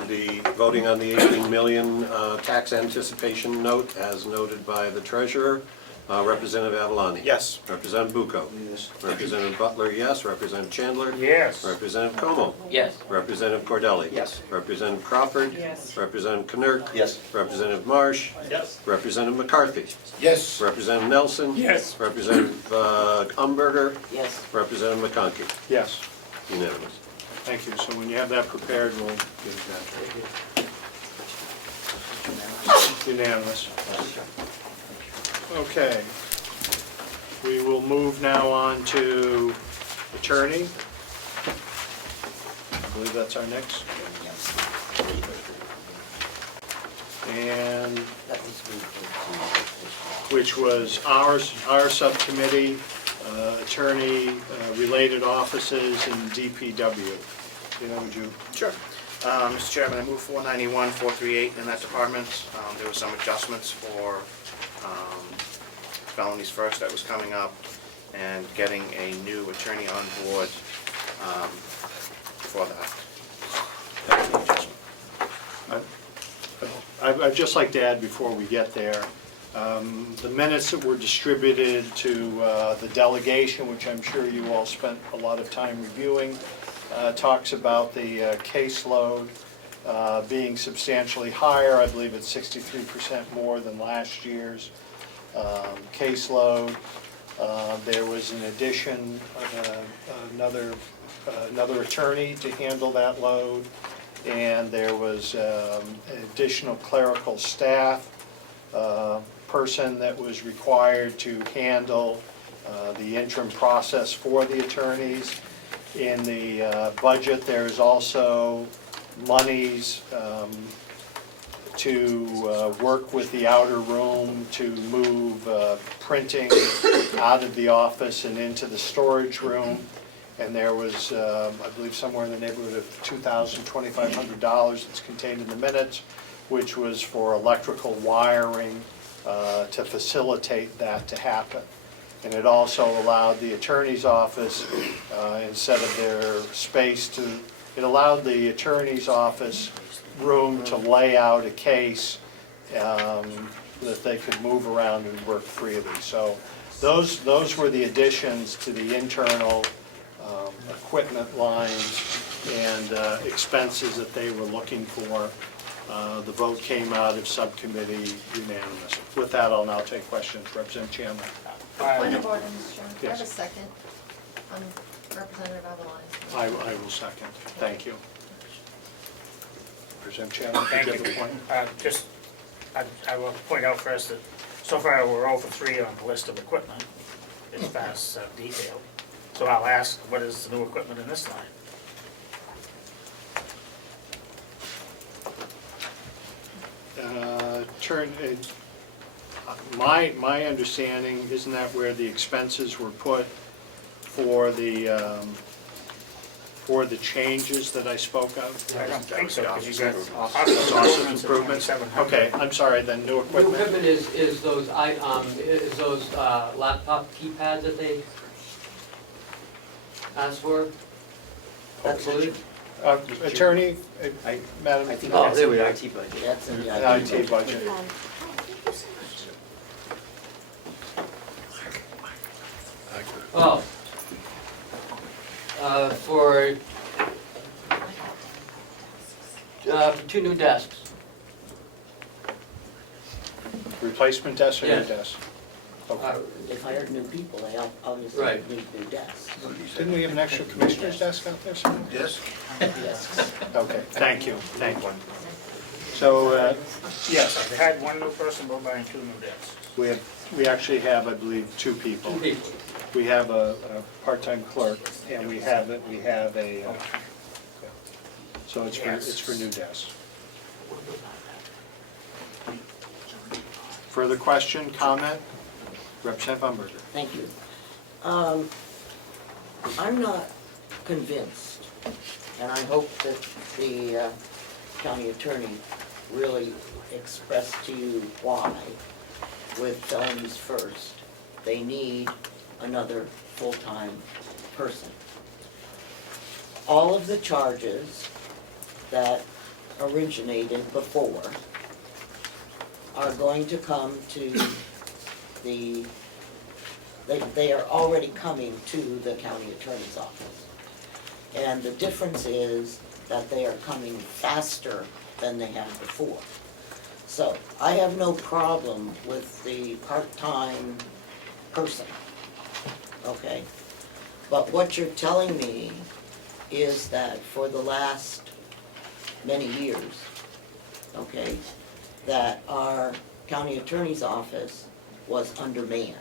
The voting on the 18 million tax anticipation note as noted by the treasurer. Representative Avalani? Yes. Representative Bucco? Yes. Representative Butler, yes. Representative Chandler? Yes. Representative Comeau? Yes. Representative Cordelli? Yes. Representative Crawford? Yes. Representative Knirk? Yes. Representative Marsh? Yes. Representative McCarthy? Yes. Representative Nelson? Yes. Representative Umberger? Yes. Representative McConkey? Yes, Unanimous. thank you. So when you have that prepared, we'll give that. Unanimous. Okay. We will move now on to attorney. I believe that's our next. And which was our subcommittee, attorney, related offices, and DPW. Would you? Sure. Mr. Chairman, I move 491, 438 in that department. There were some adjustments for felonies first that was coming up and getting a new attorney on board for that. I'd just like to add before we get there, the minutes that were distributed to the delegation, which I'm sure you all spent a lot of time reviewing, talks about the caseload being substantially higher. I believe it's 63% more than last year's caseload. There was an addition, another attorney to handle that load, and there was an additional clerical staff person that was required to handle the interim process for the attorneys. In the budget, there's also monies to work with the outer room to move printing out of the office and into the storage room. And there was, I believe, somewhere in the neighborhood of $2,000, $2,500 that's contained in the minutes, which was for electrical wiring to facilitate that to happen. And it also allowed the attorney's office, instead of their space it allowed the attorney's office room to lay out a case that they could move around and work freely. So those were the additions to the internal equipment lines and expenses that they were looking for. The vote came out of subcommittee unanimous. With that, I'll now take questions. Representative Chandler. Point of order, Mr. Chairman. I have a Yes. second on Representative Avalon. I will second. Thank you. Representative Chandler, Thank did you you. have a point? I will point out first that so far we're over 3 on the list of equipment. It's past detail. So I'll ask, what is the new equipment in this line? My understanding, isn't that where the expenses were put for the changes that I spoke of? I don't think so, because you got That's awesome improvements. Okay, I'm sorry, then new New equipment? equipment is those laptop keypads that they asked for. That's Included? Attorney, Madam? I think Oh, that's there in we the are. IT budget. That's in the IT budget. Oh. For 2 new desks. Replacement desk or new Yes. desk? Uh, Okay. They've hired new people, they obviously Right. need new desks. Didn't we have an extra commissioner's desk out there somewhere? Yes? Yes. Okay, thank you. So, Yes, they had one new person, we're buying 2 new desks. we actually have, I believe, 2 people. 2 people. We have a part-time clerk, and we have a, so it's for new desks. Further question, comment? Representative Umberger. Thank you. I'm not convinced, and I hope that the county attorney really expressed to you why, with felonies first, they need another full-time person. All of the charges that originated before are going to come to they are already coming to the county attorney's office. And the difference is that they are coming faster than they have before. So I have no problem with the part-time person, okay? But what you're telling me is that for the last many years, okay, that our county attorney's office was undermanned.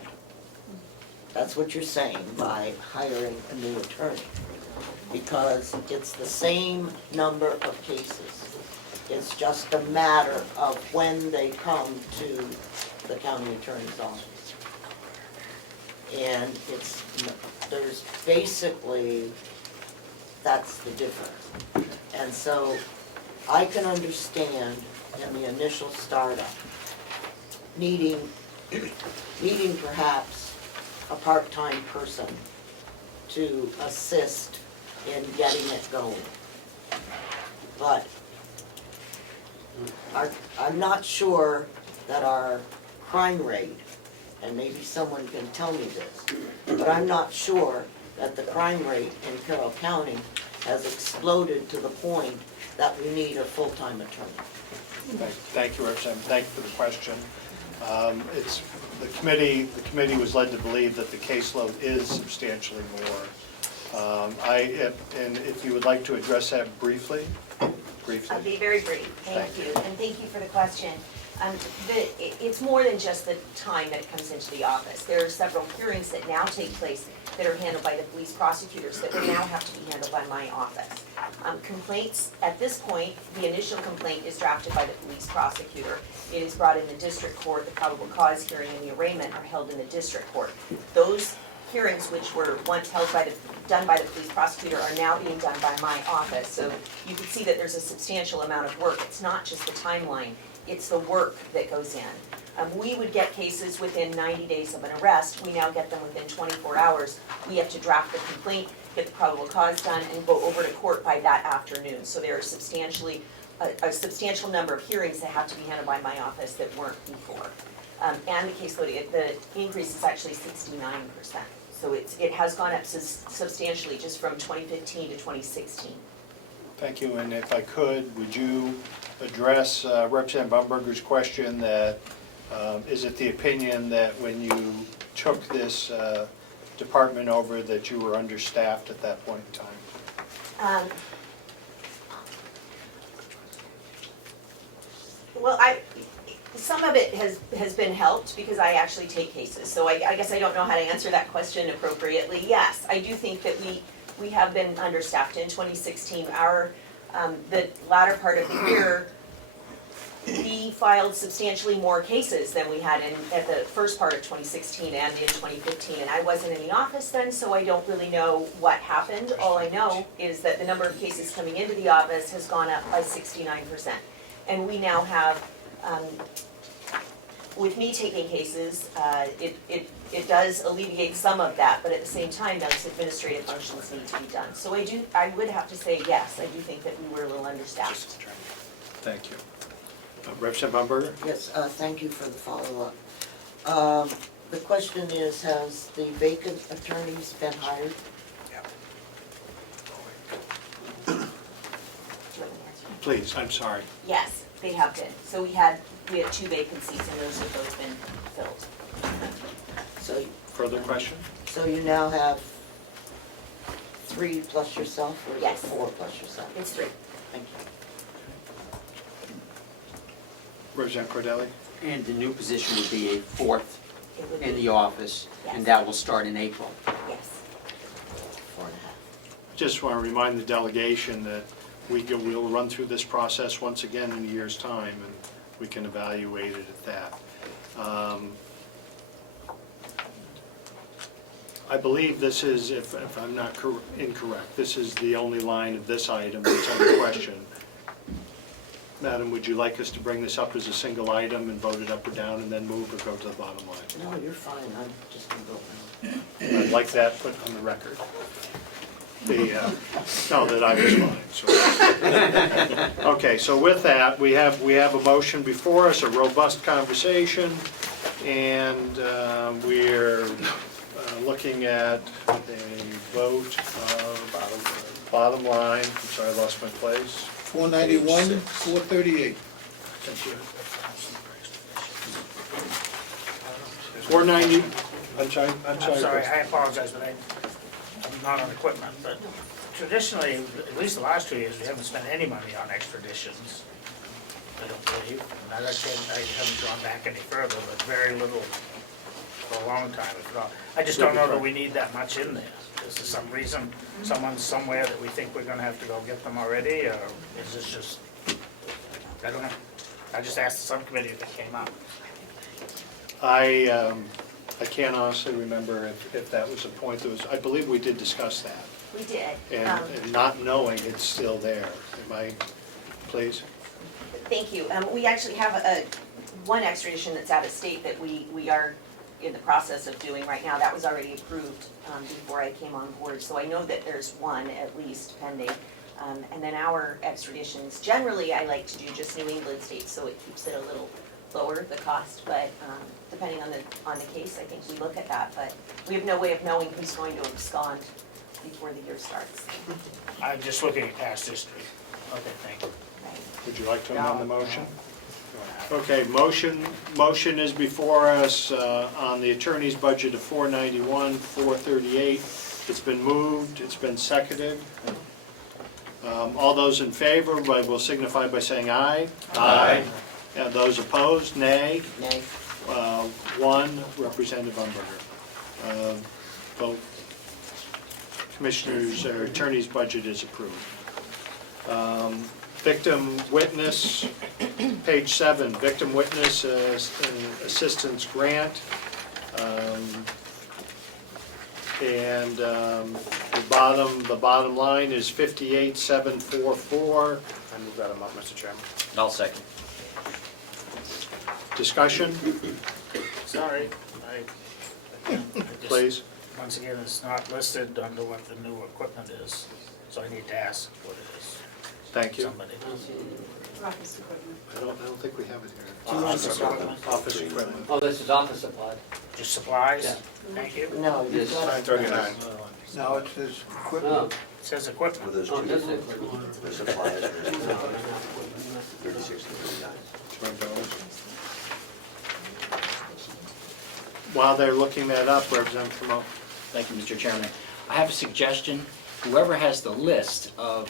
That's what you're saying by hiring a new attorney. Because it's the same number of cases. It's just a matter of when they come to the county attorney's office. And there's basically, that's the difference. And so I can understand in the initial startup, needing perhaps a part-time person to assist in getting it going. But I'm not sure that our crime rate, and maybe someone can tell me this, but I'm not sure that the crime rate in Carroll County has exploded to the point that we need a full-time attorney. Thank you, Representative. Thank you for the question. The committee was led to believe that the caseload is substantially more. And if you would like to address that briefly. I'll be very brief, thank you, and thank you for the question. It's more than just the time that it comes into the office. There are several hearings that now take place that are handled by the police prosecutors that will now have to be handled by my office. Complaints, at this point, the initial complaint is drafted by the police prosecutor. It is brought in the district court, the probable cause hearing and the arraignment are held in the district court. Those hearings which were once done by the police prosecutor are now being done by my office. So you can see that there's a substantial amount of work. It's not just the timeline, it's the work that goes in. We would get cases within 90 days of an arrest. We now get them within 24 hours. We have to draft the complaint, get the probable cause done, and go over to court by that afternoon. So there are a substantial number of hearings that have to be handled by my office that weren't before. And the caseload, the increase is actually 69%. So it has gone up substantially just from 2015 to 2016. Thank you, and if I could, would you address Representative Umberger's question that, is it the opinion that when you took this department over that you were understaffed at that point in time? Well, some of it has been helped because I actually take cases. So I guess I don't know how to answer that question appropriately. Yes, I do think that we have been understaffed in 2016. The latter part of the year, we filed substantially more cases than we had at the first part of 2016 and in 2015. And I wasn't in the office then, so I don't really know what happened. All I know is that the number of cases coming into the office has gone up by 69%. And we now have, with me taking cases, it does alleviate some of that, but at the same time, those administrative functions need to be done. So I would have to say yes, I do think that we were a little understaffed. Thank you. Representative Umberger? Yes, thank you for the follow-up. The question is, has the vacant attorneys been hired? Please, I'm sorry. Yes, they have been. So we had 2 vacancies and those have both been filled. So, Further question? so you now have 3 plus yourself, or is it Yes. 4 plus yourself? It's 3. Thank you. Representative Cordelli? And the new position would be a 4th It would in be, the office, and that will start in April. yes. 4.5. Just want to remind the delegation that we'll run through this process once again in a year's time, and we can evaluate it at that. I believe this is, if I'm not incorrect, this is the only line of this item that's under question. Madam, would you like us to bring this up as a single item and vote it up or down and then move or go to the bottom line? No, you're fine, I'm just gonna go now. I'd like that put on the record. No, that I was fine, so. Okay, so with that, we have a motion before us, a robust conversation, and we're looking at a vote of bottom line. I'm sorry, I lost my place. 491, 438. 490, I'm sorry. I'm sorry, I apologize, but I'm not on equipment, but traditionally, at least the last 2 years, we haven't spent any money on extraditions. I don't believe, and I haven't gone back any further, but very little for a long time, if at all. I just don't know that we need that much in there. Is there some reason, someone somewhere that we think we're gonna have to go get them already, or is this just, I don't know. I just asked the subcommittee if it came up. I can't honestly remember if that was a point that was, I believe we did discuss that. We did. And not knowing it's still there. Am I, please? Thank you. We actually have one extradition that's out of state that we are in the process of doing right now. That was already approved before I came on board. So I know that there's one at least pending. And then our extraditions, generally I like to do just New England states, so it keeps it a little lower, the cost. But depending on the case, I think we look at that. But we have no way of knowing who's going to abscond before the year starts. I'm just looking at past history. Okay, thank you. Would you like to amend the motion? Okay, motion is before us on the attorney's budget of 491, 438. It's been moved, it's been seconded. All those in favor will signify by saying aye. Aye. And those opposed, nay. Nay. One, Representative Umberger. Vote. Commissioners, or attorney's budget is approved. Victim witness, page 7, victim witness assistance grant. And the bottom line is 58,744. I move that amount, Mr. Chairman. I'll second. Discussion, Sorry, I just- please. Once again, it's not listed under what the new equipment is, so I need to ask what it is. Thank you. Somebody. I don't think we have it here. Office equipment. Oh, this is office supply. Just supplies? Yeah. Thank you. No, you Yes. got it. 939. No, it says Oh, equipment. It says equipment. oh, this is While they're looking that up, Representative Comeau. Thank you, Mr. Chairman. I have a suggestion. Whoever has the list of,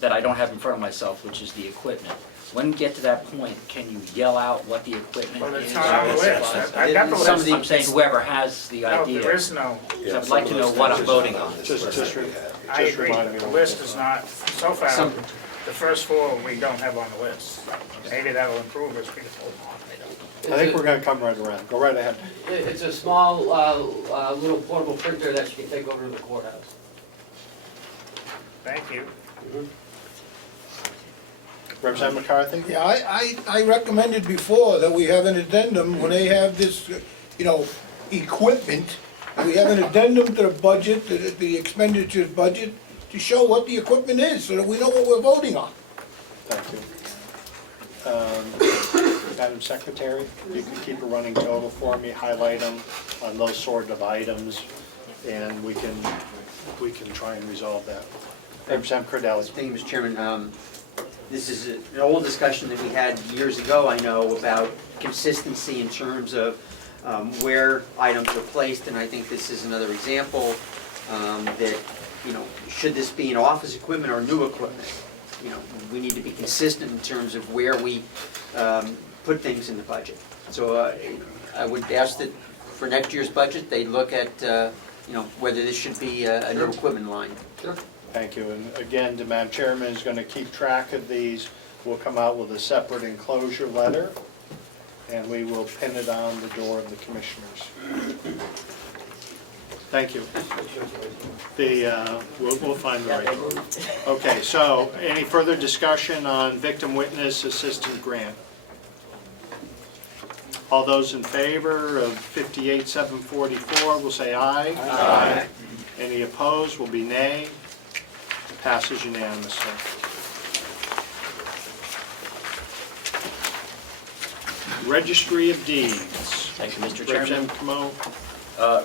that I don't have in front of myself, which is the equipment, when we get to that point, can you yell out what the equipment Well, is? it's not on the list. I've got the list. I'm saying whoever has the No, idea. there is no, So I'd like to know what I'm voting on. Just I agree. remind me. The list is not, so far, the first four we don't have on the list. Maybe that'll improve as we go along, I don't. I think we're gonna come right around. Go right ahead. It's a small, little portable printer that you can take over to the courthouse. Thank you. Representative McCarthy? Yeah, I recommended before that we have an addendum when they have this, equipment. We have an addendum to the budget, the expenditures budget, to show what the equipment is, so that we know what we're voting on. Thank you. Madam Secretary, you can keep a running total for me, highlight them on those sort of items, and we can try and resolve that. Representative Cordelli. Thank you, Mr. Chairman. This is an old discussion that we had years ago, I know, about consistency in terms of where items are placed, and I think this is another example that, should this be an office equipment or new equipment? We need to be consistent in terms of where we put things in the budget. So I would ask that for next year's budget, they look at, whether this should be a new equipment line. Sure. Thank you, and again, the Madam Chairman is going to keep track of these. We'll come out with a separate enclosure letter, and we will pin it on the door of the commissioners. Thank you. We'll find the right. Okay, so any further discussion on victim witness assistant grant? All those in favor of 58,744 will say aye. Aye. Any opposed will be nay. Passes unanimously. Registry of Deeds. Thank you, Mr. Chairman. Representative Comeau.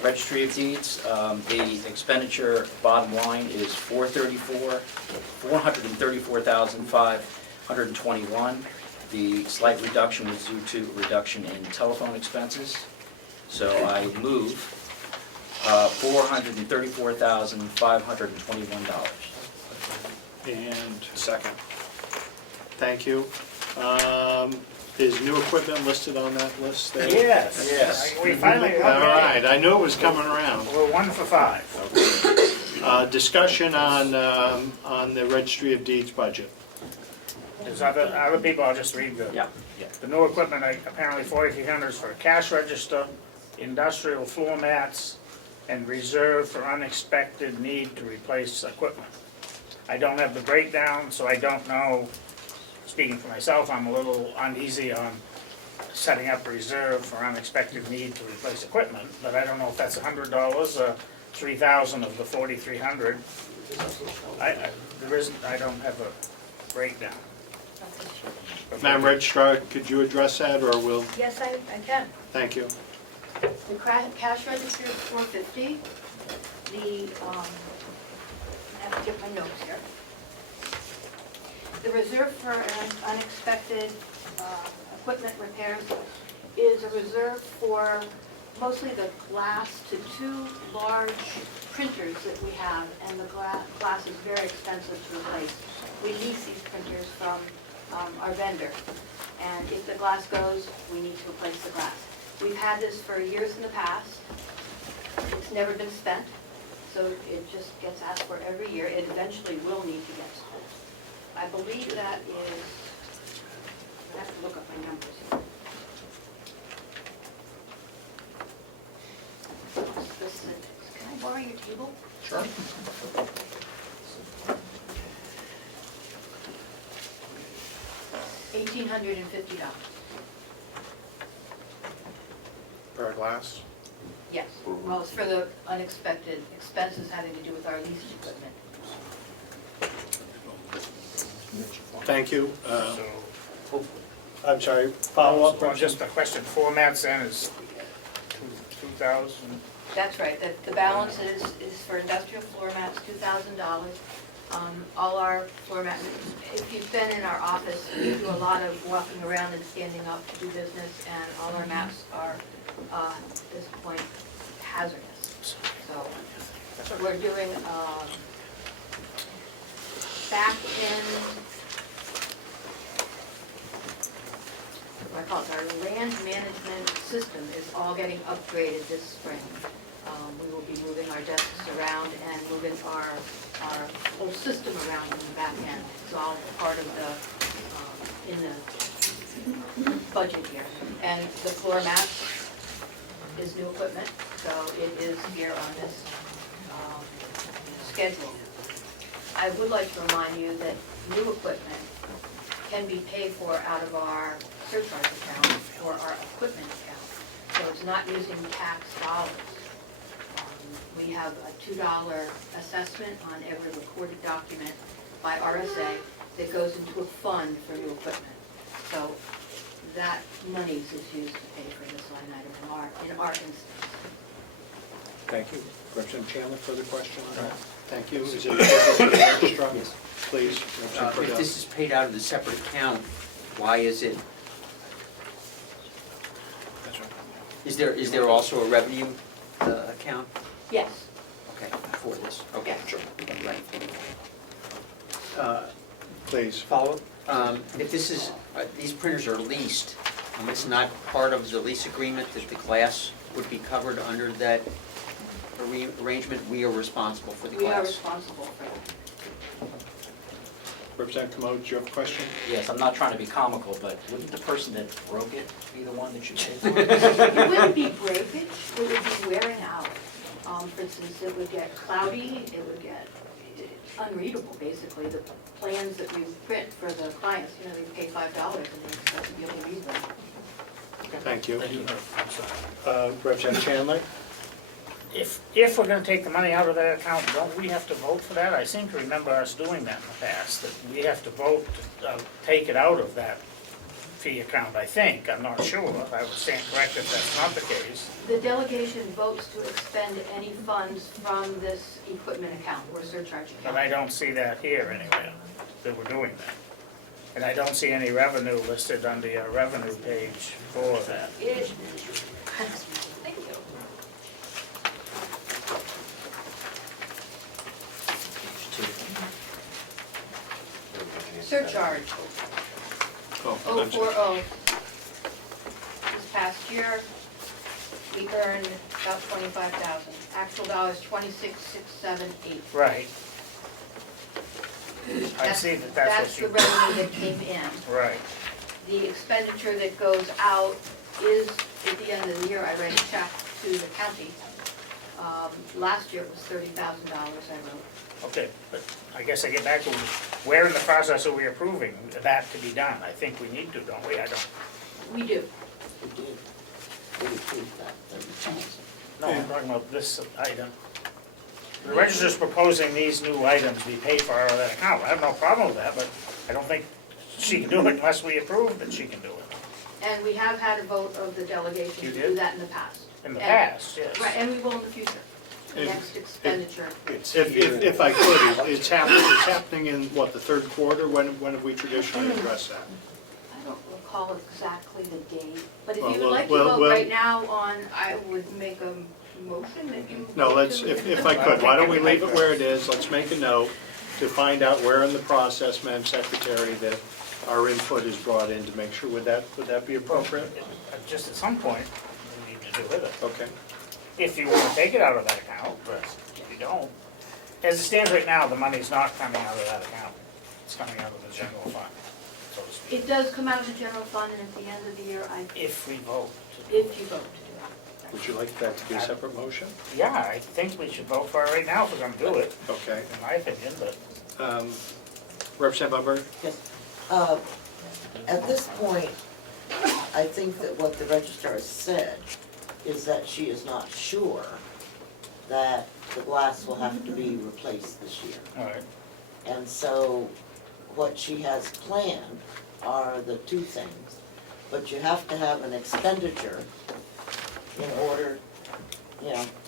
Registry of Deeds, the expenditure bottom line is $434,521. The slight reduction was due to a reduction in telephone expenses. So I move $434,521. And second. Thank you. Is new equipment listed on that list there? Yes. Yes. We finally, All right, I knew it was coming around. we're 1 for 5. Discussion on the Registry of Deeds budget. There's other people, I'll just read the. Yeah. The new equipment, apparently 4,300 is for a cash register, industrial floor mats, and reserve for unexpected need to replace equipment. I don't have the breakdown, so I don't know. Speaking for myself, I'm a little uneasy on setting up reserve for unexpected need to replace equipment, but I don't know if that's $100 or 3,000 of the 4,300. I don't have a breakdown. Madam Registrar, could you address that, or will? Yes, I can. Thank you. The cash register is $450. I have to get my notes here. The reserve for unexpected equipment repairs is a reserve for mostly the glass to 2 large printers that we have, and the glass is very expensive to replace. We lease these printers from our vendor, and if the glass goes, we need to replace the glass. We've had this for years in the past. It's never been spent, so it just gets asked for every year. It eventually will need to get spent. I believe that is, I have to look up my numbers here. Specifics. Can I borrow your table? Sure. $1,850. Per glass? Yes. Well, it's for the unexpected expenses having to do with our leased equipment. Thank you. So, I'm sorry, follow up? well, just a question, formats then is 2,000? That's right, the balance is for industrial floor mats, $2,000. All our floor mats, if you've been in our office, we do a lot of walking around and standing up to do business, and all our mats are, at this point, hazardous. So we're doing, back in I call it our land management system is all getting upgraded this spring. We will be moving our desks around and moving our whole system around in the back end. It's all part of the, in the budget here. And the floor mat is new equipment, so it is here on this schedule. I would like to remind you that new equipment can be paid for out of our surcharge account or our equipment account. So it's not using tax dollars. We have a $2 assessment on every recorded document by RSA that goes into a fund for new equipment. So that money is used to pay for this line item in our instance. Thank you. Representative Chandler, further question on that? Thank you. Is it appropriate for the registrar? Yes. Please, Representative If Cordelli. this is paid out of the separate account, why is it, That's right. is there also a revenue account? Yes. Okay, for this, okay, sure, right. Please. Follow up? If this is, these printers are leased, it's not part of the lease agreement that the glass would be covered under that arrangement, we are responsible for the glass? We are responsible for that. Representative Comeau, do you have a question? Yes, I'm not trying to be comical, but wouldn't the person that broke it be the one that should pay for it? It wouldn't be breakage, it would be wearing out. For instance, it would get cloudy, it would get unreadable, basically. The plans that we print for the clients, you know, they pay $5 and they expect to be able to read them. Thank you. Thank you. Representative Chandler? If we're gonna take the money out of that account, don't we have to vote for that? I seem to remember us doing that in the past, that we have to vote to take it out of that fee account, I think. I'm not sure. I would stand corrected if that's not the case. The delegation votes to expend any funds from this equipment account or surcharge account. But I don't see that here anywhere, that we're doing that. And I don't see any revenue listed on the revenue page for that. Thank you. Surcharge, Oh, 040. This past year, we earned about 25,000. Actual dollars, 26,678. Right. I see that that's That's the what revenue that came in. you, right. The expenditure that goes out is, at the end of the year, I write a check to the county. Last year it was $30,000 I wrote. Okay, but I guess I get back to where in the process are we approving that to be done? I think we need to, don't we? I don't. We do. We did. We approved that 30,000. No, I'm talking about this item. The registrar's proposing these new items be paid for out of that account. I have no problem with that, but I don't think she can do it unless we approve that she can do it. And we have had a vote of the delegation You to did? do that in the past. In the And- past, yes. Right, and we will in the future. The If- next expenditure. If I could, it's happening in, what, the third quarter? When have we traditionally addressed that? I don't recall exactly the date, but if Well, you would like to well, vote well- right now on, I would make a motion that you. No, let's, if I could, why don't we leave it where it is? Let's make a note to find out where in the process, Madam Secretary, that our input is brought in to make sure, would that be appropriate? Just at some point, we need to do with it. Okay. If you want to take it out of that account, but if you don't. As it stands right now, the money's not coming out of that account. It's coming out of the general fund, so to speak. It does come out of the general fund, and at the end of the year, If we vote. if you vote to do it. Would you like that to be a separate motion? Yeah, I think we should vote for it right now if we're gonna do it, Okay. in my opinion, but. Representative Umberger? Yes. At this point, I think that what the registrar has said is that she is not sure that the glass will have to be replaced this year. All right. And so what she has planned are the two things. But you have to have an expenditure in order,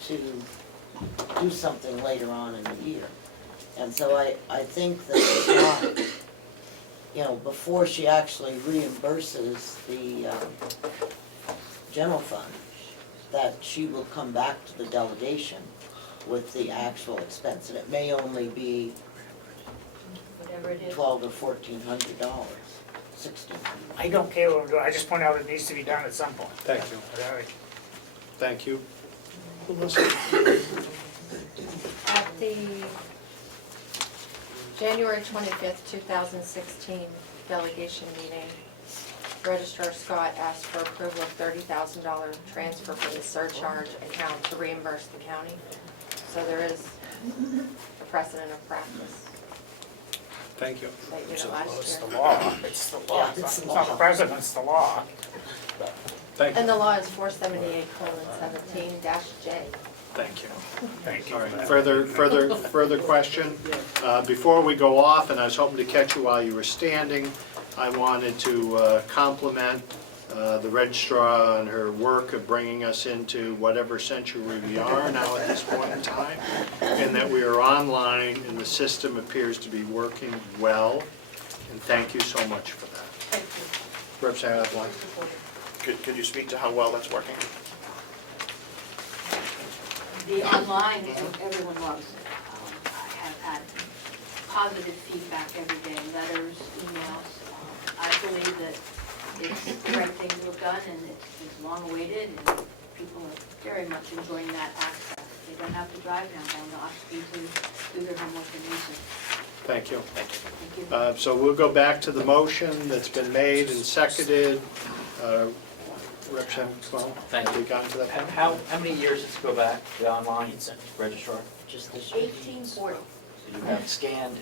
to do something later on in the year. And so I think that it's not, before she actually reimburses the general fund, that she will come back to the delegation with the actual expense. And it may only be Whatever it is. $1,200 or $1,400. 16. I don't care what I'm doing, I just point out it needs to be done at some point. Thank you. All right. Thank you. Melissa? At the January 25th, 2016 delegation meeting, Registrar Scott asked for approval of $30,000 transfer from the surcharge account to reimburse the county. So there is a precedent of practice. Thank you. They did it last It's year. the law, it's the law, it's not the president, it's the law. Thank And you. the law is 478:17-J. Thank you. Thank you All for right, that. further question? Before we go off, and I was hoping to catch you while you were standing, I wanted to compliment the registrar on her work of bringing us into whatever century we are now at this point in time, and that we are online and the system appears to be working well, and thank you so much for that. Thank you. Representative Blunt. Could you speak to how well that's working? The online, everyone loves it. I have had positive feedback every day, letters, emails. I believe that it's the right thing to have done, and it's long awaited, and people are very much enjoying that access. They don't have to drive now down to Ossipee to do their homework and research. Thank you. Thank you. So we'll go back to the motion that's been made and seconded. Representative Comeau, Thank have you. we gotten to that point? How many years does it go back, the online registrar? Just this year. 1840. So you have scanned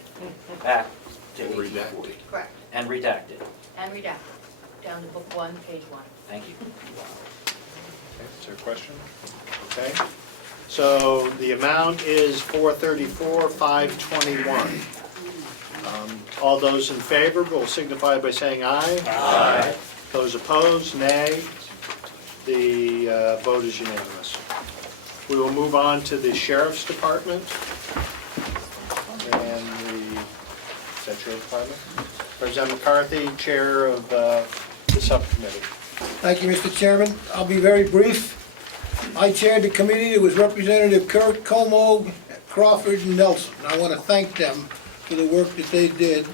back to 1840 Correct. and redacted. And redacted, down to book 1, page 1. Thank you. Okay, is there a question? Okay. So the amount is $434,521. All those in favor will signify by saying aye. Aye. Those opposed, nay. The vote is unanimous. We will move on to the Sheriff's Department. And is that your department? Representative McCarthy, Chair of the subcommittee. Thank you, Mr. Chairman. I'll be very brief. I chaired the committee. It was Representative Kirk, Comeau, Crawford, and Nelson. I want to thank them for the work that they did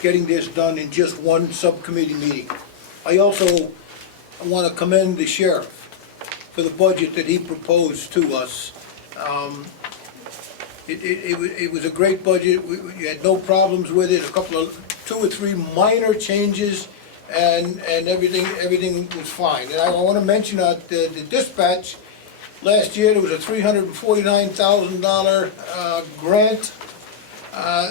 getting this done in just one subcommittee meeting. I also want to commend the sheriff for the budget that he proposed to us. It was a great budget. We had no problems with it. Two or three minor changes, and everything was fine. And I want to mention that the dispatch, last year there was a $349,000 grant.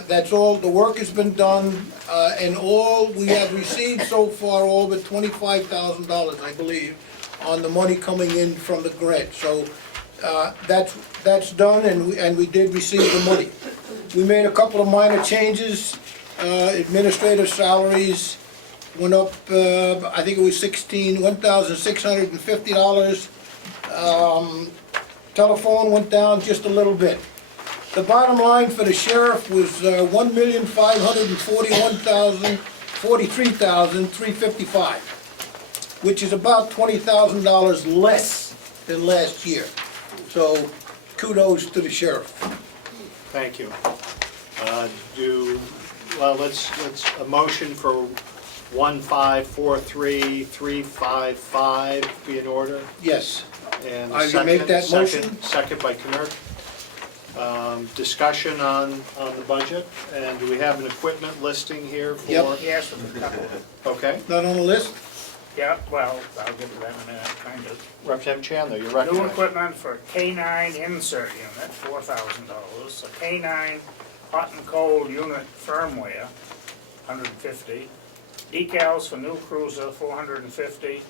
That's all, the work has been done, and all we have received so far, all but $25,000, I believe, on the money coming in from the grant. So that's done, and we did receive the money. We made a couple of minor changes. Administrative salaries went up, I think it was $1,650. Telephone went down just a little bit. The bottom line for the sheriff was $1,543,355, which is about $20,000 less than last year. So kudos to the sheriff. Thank you. Let's a motion for 1543355 be in order? Yes. And I will make that motion. Second by Knirk. Discussion on the budget, and do we have an equipment listing here for? Yep. Yes, with a couple. Okay. Not on the list? Yeah, well, I'll get to that in a minute, kind of. Representative Chandler, you're New recognized. equipment for K-9 insert unit, $4,000. A K-9 hot and cold unit firmware, $150. Decals for new cruiser, $450.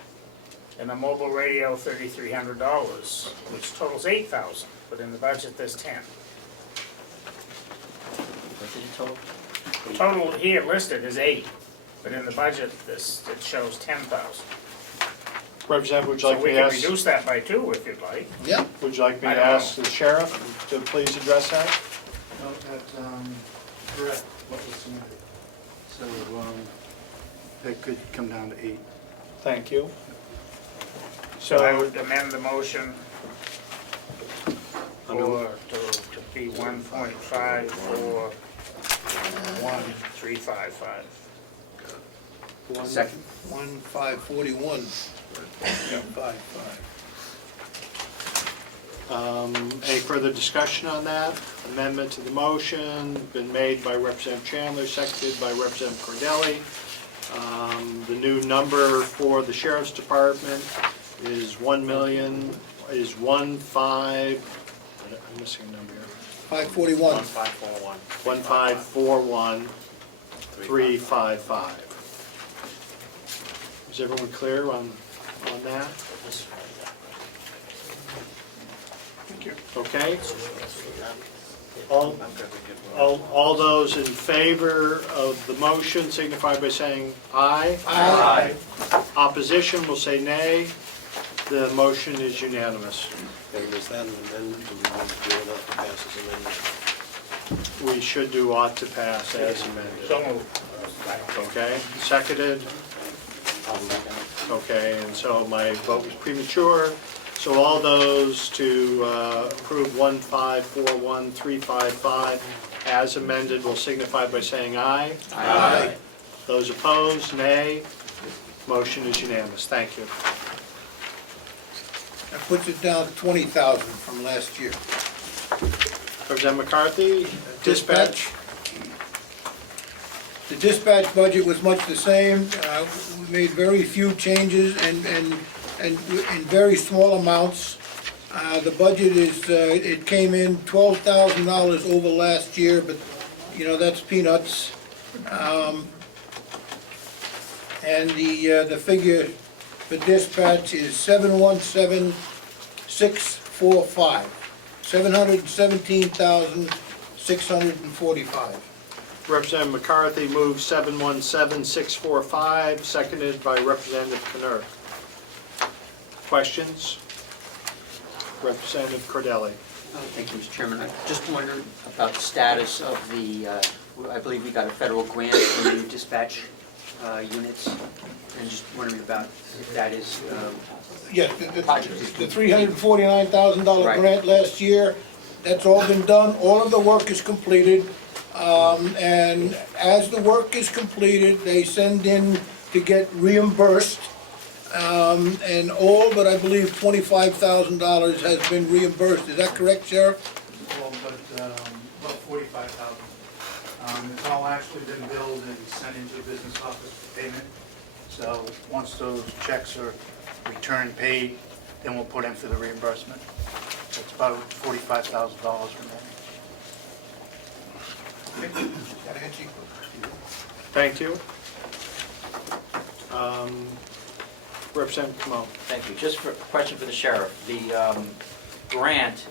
And a mobile radio, $3,300, which totals $8,000, but in the budget there's $10,000. What did it total? The total here listed is $8,000, but in the budget it shows $10,000. Representative, would you like So me we to can ask? reduce that by 2 if you'd like. Yeah. Would you like me I to don't ask the sheriff to please address that? No, that's correct, what was submitted. So that could come down to 8. Thank you. So I would amend the motion to be 1.541,355. Second. 1541. Yeah, 5. Any further discussion on that? Amendment to the motion, been made by Representative Chandler, seconded by Representative Cordelli. The new number for the Sheriff's Department is I'm missing a number here. 541. 1541. 1541355. Is everyone clear on that? Thank you. Okay? All those in favor of the motion signify by saying aye. Aye. Opposition will say nay. The motion is unanimous. Okay, is that an amendment? Do we want to do it up to pass as amendment? We should do ought to pass as amended. So moved. Okay, seconded? Okay, and so my vote was premature. So all those to approve 1541355 as amended will signify by saying aye. Aye. Those opposed, nay. Motion is unanimous. Thank you. That puts it down to 20,000 from last year. Representative McCarthy, dispatch. The dispatch budget was much the same. We made very few changes and in very small amounts. The budget is, it came in $12,000 over last year, but, you know, that's peanuts. And the figure for dispatch is 717,645, 717,645. Representative McCarthy moves 717-645, seconded by Representative Knirk. Questions? Representative Cordelli. Thank you, Mr. Chairman. I just wondered about the status of the, I believe we got a federal grant for new dispatch units, and just wondering about if that is Yes, the $349,000 Right. grant last year, that's all been done, all of the work is completed. And as the work is completed, they send in to get reimbursed. And all but I believe $25,000 has been reimbursed. Is that correct, Sheriff? Well, about 45,000. It's all actually been billed and sent into the business office for payment. So once those checks are returned paid, then we'll put in for the reimbursement. So it's about $45,000 remaining. Thank you. Representative Comeau. Thank you. Just for a question for the sheriff. The grant,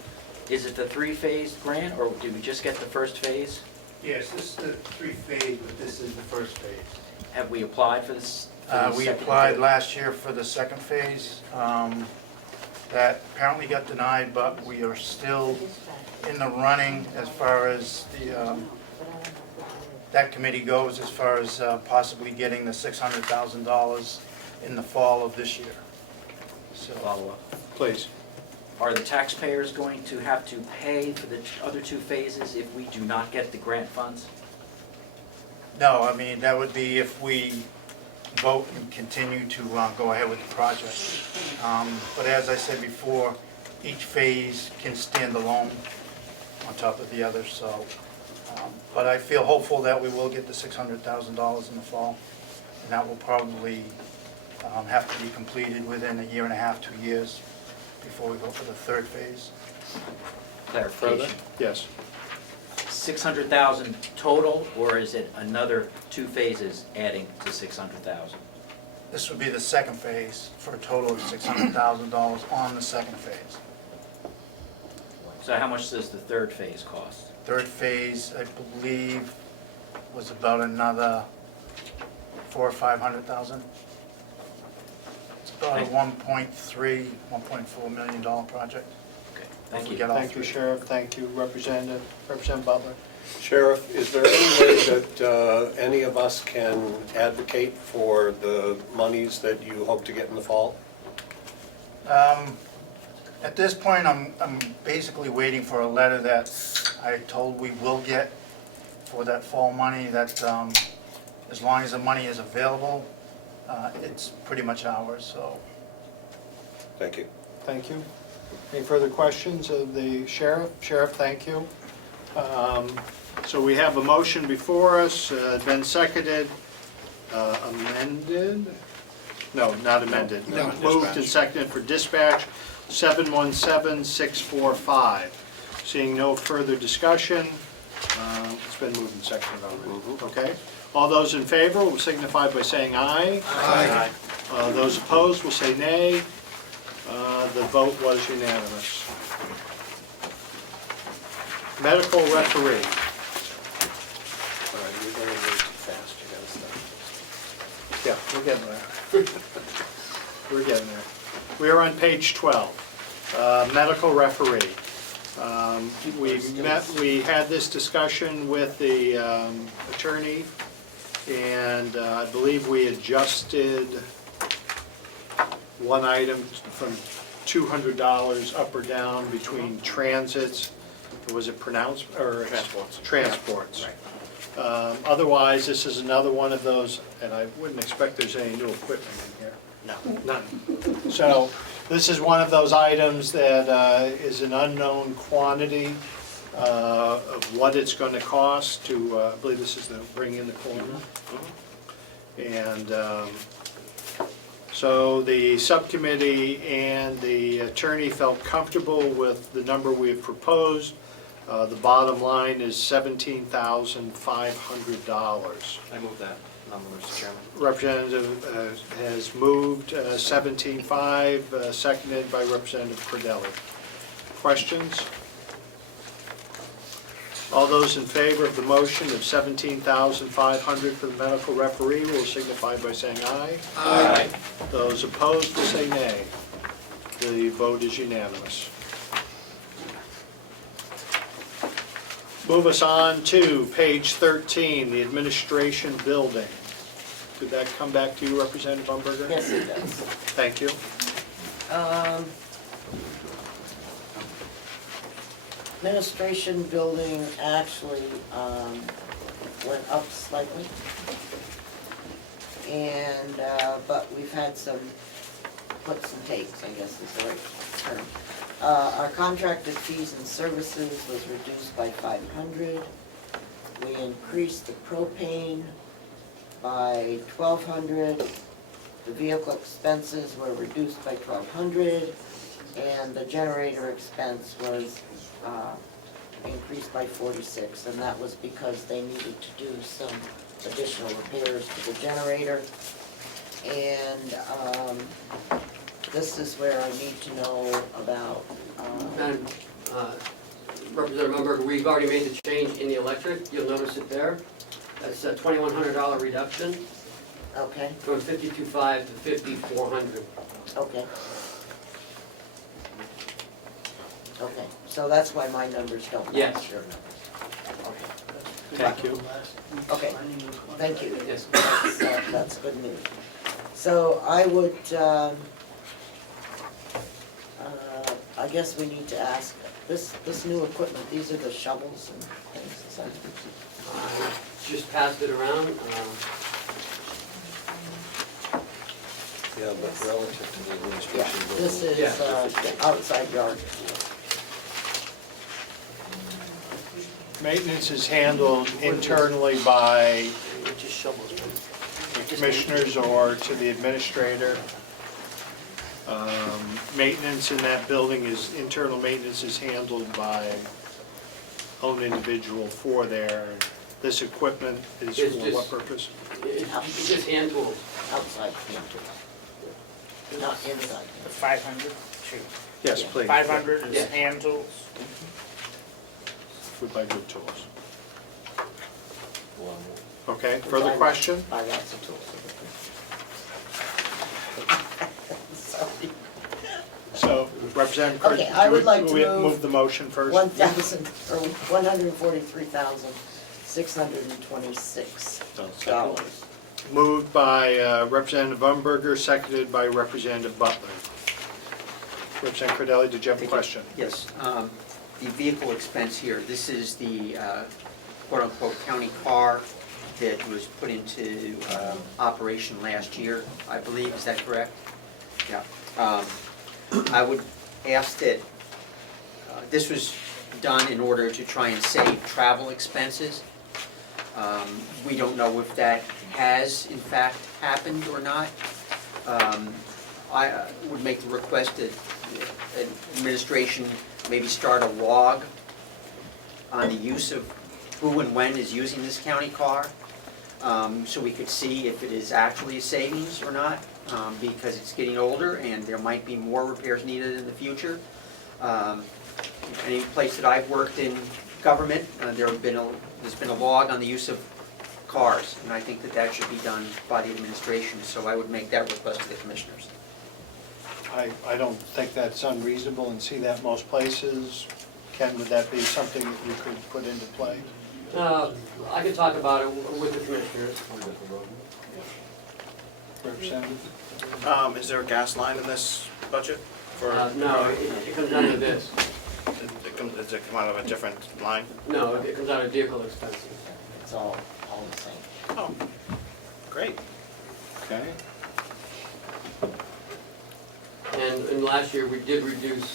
is it the three-phase grant, or did we just get the first phase? Yes, this is the three-phase, but this is the first phase. Have we applied for this? We applied last year for the second phase. That apparently got denied, but we are still in the running as far as the, that committee goes, as far as possibly getting the $600,000 in the fall of this year. So, Follow-up. Please. Are the taxpayers going to have to pay for the other two phases if we do not get the grant funds? no, I mean, that would be if we vote and continue to go ahead with the project. But as I said before, each phase can stand alone on top of the other, so. But I feel hopeful that we will get the $600,000 in the fall, and that will probably have to be completed within a year and a half, 2 years, before we go for the third phase. Clarification. Yes. 600,000 total, or is it another two phases adding to 600,000? This would be the second phase for a total of $600,000 on the second phase. So how much does the third phase cost? Third phase, I believe, was about another $400,000 or $500,000. It's about a $1.4 million project. Okay, If thank we you. get all Thank you, three. Sheriff. Thank you, Representative Butler. Sheriff, is there any way that any of us can advocate for the monies that you hope to get in the fall? At this point, I'm basically waiting for a letter that I told we will get for that fall money, that as long as the money is available, it's pretty much ours, so. Thank you. Thank you. Any further questions of the sheriff? Sheriff, thank you. So we have a motion before us, been seconded, amended? No, not amended. No. Moved and seconded for dispatch 717645. Seeing no further discussion, it's been moved and seconded already. Okay? All those in favor will signify by saying aye. Aye. Those opposed will say nay. The vote was unanimous. Medical referee. All right, you're going a little too fast, you gotta stop. Yeah, we're getting there. We're getting there. We are on page 12, medical referee. We had this discussion with the attorney, and I believe we adjusted one item from $200 up or down between transits. Was it pronounced, or? Transports. Transports. Right. Otherwise, this is another one of those, and I wouldn't expect there's any new equipment in here. No. None. So this is one of those items that is an unknown quantity of what it's going to cost to, I believe this is the bring in the coroner. And so the subcommittee and the attorney felt comfortable with the number we have proposed. The bottom line is $17,500. I move that number, Mr. Chairman. Representative has moved 17.5, seconded by Representative Cordelli. Questions? All those in favor of the motion of $17,500 for the medical referee will signify by saying aye. Aye. Those opposed will say nay. The vote is unanimous. Move us on to page 13, the administration building. Did that come back to you, Representative Umberger? Yes, it does. Thank you. Administration building actually went up slightly. And, but we've had some puts and takes, I guess is the right term. Our contracted fees and services was reduced by $500. We increased the propane by $1,200. The vehicle expenses were reduced by $1,200. And the generator expense was increased by $46, and that was because they needed to do some additional repairs to the generator. And this is where I need to know about. Madam Representative Umberger, we've already made the change in the electric. You'll notice it there. That's a $2,100 reduction. Okay. From 52.5 to 5,400. Okay. Okay, so that's why my numbers don't match Yes. your numbers. Thank you. Okay, thank you. Yes. That's good news. So I would, I guess we need to ask, this new equipment, these are the shovels and things, is that? Just passed it around. Yeah, but relative to the Yeah, administration building. this is outside yard. Maintenance is handled internally by the commissioners or to the administrator. Maintenance in that building is, internal maintenance is handled by own individual for their, this equipment is It's for just- what purpose? It's just hand tools. Outside hand tools. Not inside. The 500, shoot. Yes, please. 500 is Yes. hand tools. We buy good tools. Okay, further question? Buy lots of tools. Sorry. So, Representative Curt, Okay, I would like to we move the motion first? $143,626. Moved by Representative Umberger, seconded by Representative Butler. Representative Cordelli, did you have a question? Yes, the vehicle expense here, this is the quote-unquote county car that was put into operation last year, I believe, is that correct? Yeah. I would ask that this was done in order to try and save travel expenses. We don't know if that has in fact happened or not. I would make the request that administration maybe start a log on the use of who and when is using this county car, so we could see if it is actually a savings or not, because it's getting older and there might be more repairs needed in the future. Any place that I've worked in government, there's been a log on the use of cars, and I think that that should be done by the administration, so I would make that request to the commissioners. I don't think that's unreasonable and see that most places. Ken, would that be something that you could put into play? I could talk about it with the commissioners. Representative? Is there a gas line in this budget? For No, it comes out of this. Does it come out of a different line? No, it comes out of vehicle expenses. It's all the same. Oh, great. Okay. And last year, we did reduce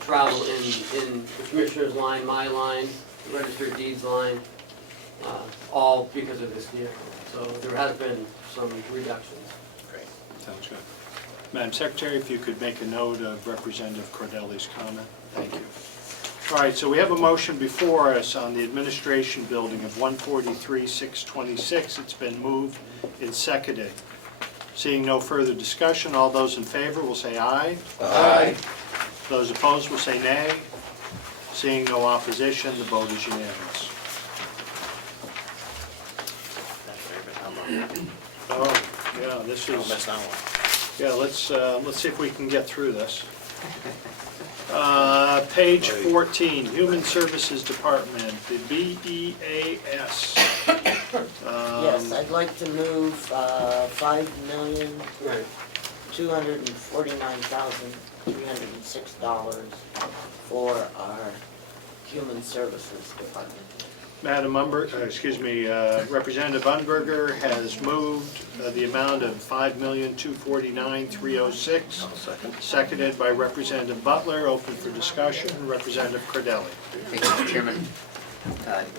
travel in the commissioner's line, my line, the registered deeds line, all because of this vehicle. So there has been some reductions. Great. Sounds good. Madam Secretary, if you could make a note of Representative Cordelli's comment. Thank you. All right, so we have a motion before us on the administration building of 143,626. It's been moved and seconded. Seeing no further discussion, all those in favor will say aye. Aye. Those opposed will say nay. Seeing no opposition, the vote is unanimous. Oh, yeah, this Don't is, miss that one. yeah, let's see if we can get through this. Page 14, Human Services Department, the BEAS. Yes, I'd like to move $5,249,306 for our Human Services Department. Madam Representative Umberger has moved the amount of $5,249,306. I'll second. Seconded by Representative Butler. Open for discussion. Representative Cordelli. Thank you, Mr. Chairman.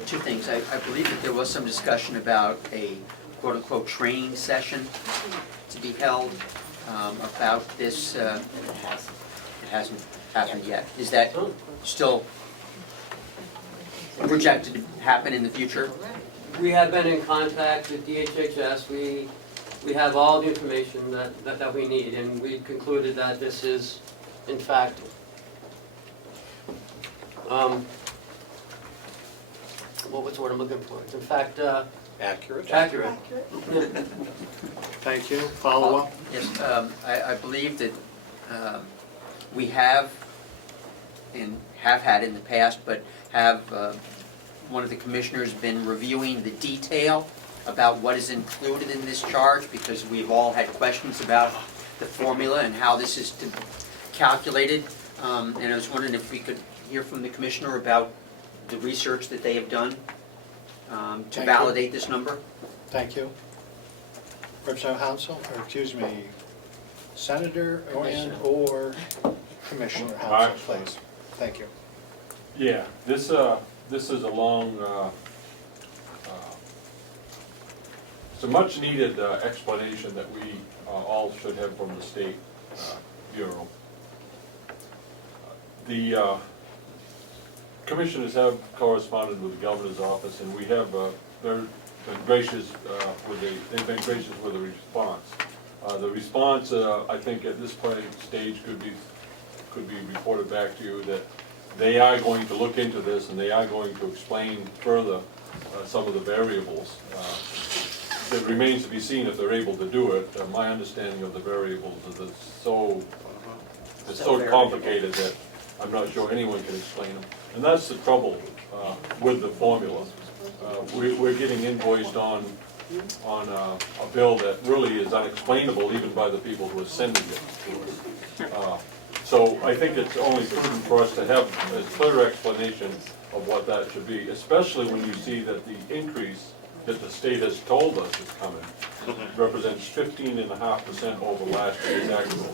Two things. I believe that there was some discussion about a quote-unquote training session to be held about this. It hasn't happened yet. Is that still projected to happen in the future? We have been in contact with DHHS. We have all the information that we need, and we concluded that this is, in fact, what's the word I'm looking for? It's in fact Accurate. accurate. Yeah. Thank you. Follow up. Yes, I believe that we have, and have had in the past, but have one of the commissioners been reviewing the detail about what is included in this charge, because we've all had questions about the formula and how this is calculated. And I was wondering if we could hear from the commissioner about the research that they have done to validate this number. Thank you. Representative Hansel, or excuse me, Senator or Commissioner Hansel, please. Thank you. Yeah, this is a long, it's a much needed explanation that we all should have from the State Bureau. The commissioners have corresponded with the governor's office, and we have been gracious they've been gracious with the response. The response, I think, at this stage could be reported back to you that they are going to look into this, and they are going to explain further some of the variables. It remains to be seen if they're able to do it. My understanding of the variables is it's so complicated that I'm not sure anyone can explain them. And that's the trouble with the formula. We're getting invoiced on a bill that really is unexplainable even by the people who are sending it to us. So I think it's only prudent for us to have a clear explanation of what that should be, especially when you see that the increase that the state has told us is coming represents 15.5% over last year's actual.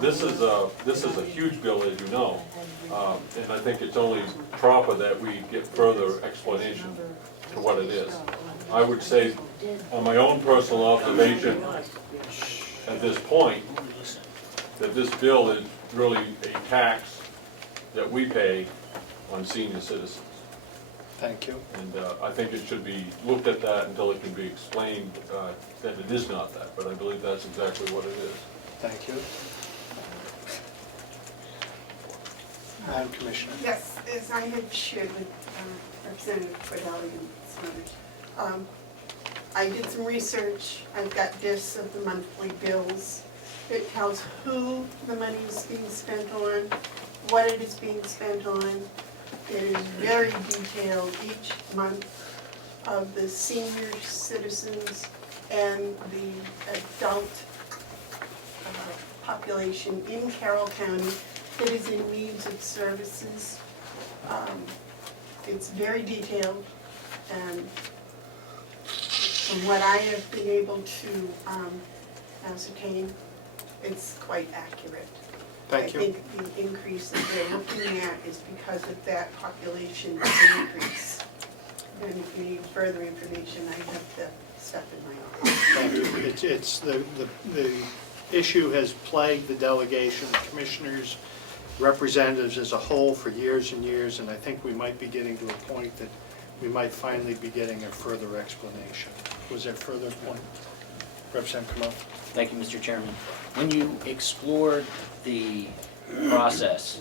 This is a huge bill, as you know, and I think it's only proper that we get further explanation to what it is. I would say, on my own personal observation, at this point, that this bill is really a tax that we pay on senior citizens. Thank you. And I think it should be looked at that until it can be explained that it is not that, but I believe that's exactly what it is. Thank you. Madam Commissioner. Yes, as I had shared with Representative Cordelli and some others, I did some research. I've got lists of the monthly bills. It tells who the money is being spent on, what it is being spent on. It is very detailed each month of the senior citizens and the adult population in Carroll County that is in needs of services. It's very detailed, and from what I have been able to ascertain, it's quite accurate. Thank you. I think the increase that they're looking at is because of that population increase. And if you need further information, I have the stuff in my office. Thank you. It's the issue has plagued the delegation, the commissioners, representatives as a whole for years and years, and I think we might be getting to a point that we might finally be getting a further explanation. Was there further point? Representative Comeau. Thank you, Mr. Chairman. When you explored the process,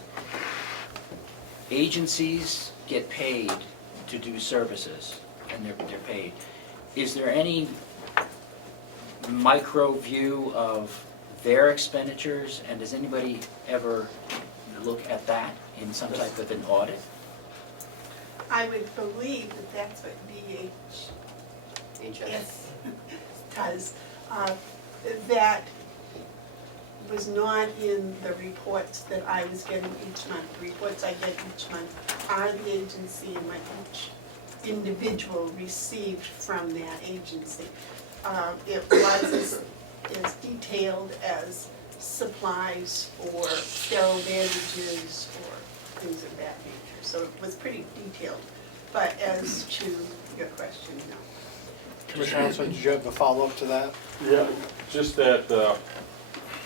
agencies get paid to do services, and they're paid. Is there any micro view of their expenditures, and does anybody ever look at that in some type of an audit? I would believe that that's what DHS does. That was not in the reports that I was getting each month. The reports I get each month are the agency and what each individual received from that agency. It was as detailed as supplies or sterile bandages or things of that nature. So it was pretty detailed. But as to your question, no. Commissioner Hanson, did you have a follow-up to that? Yeah, just that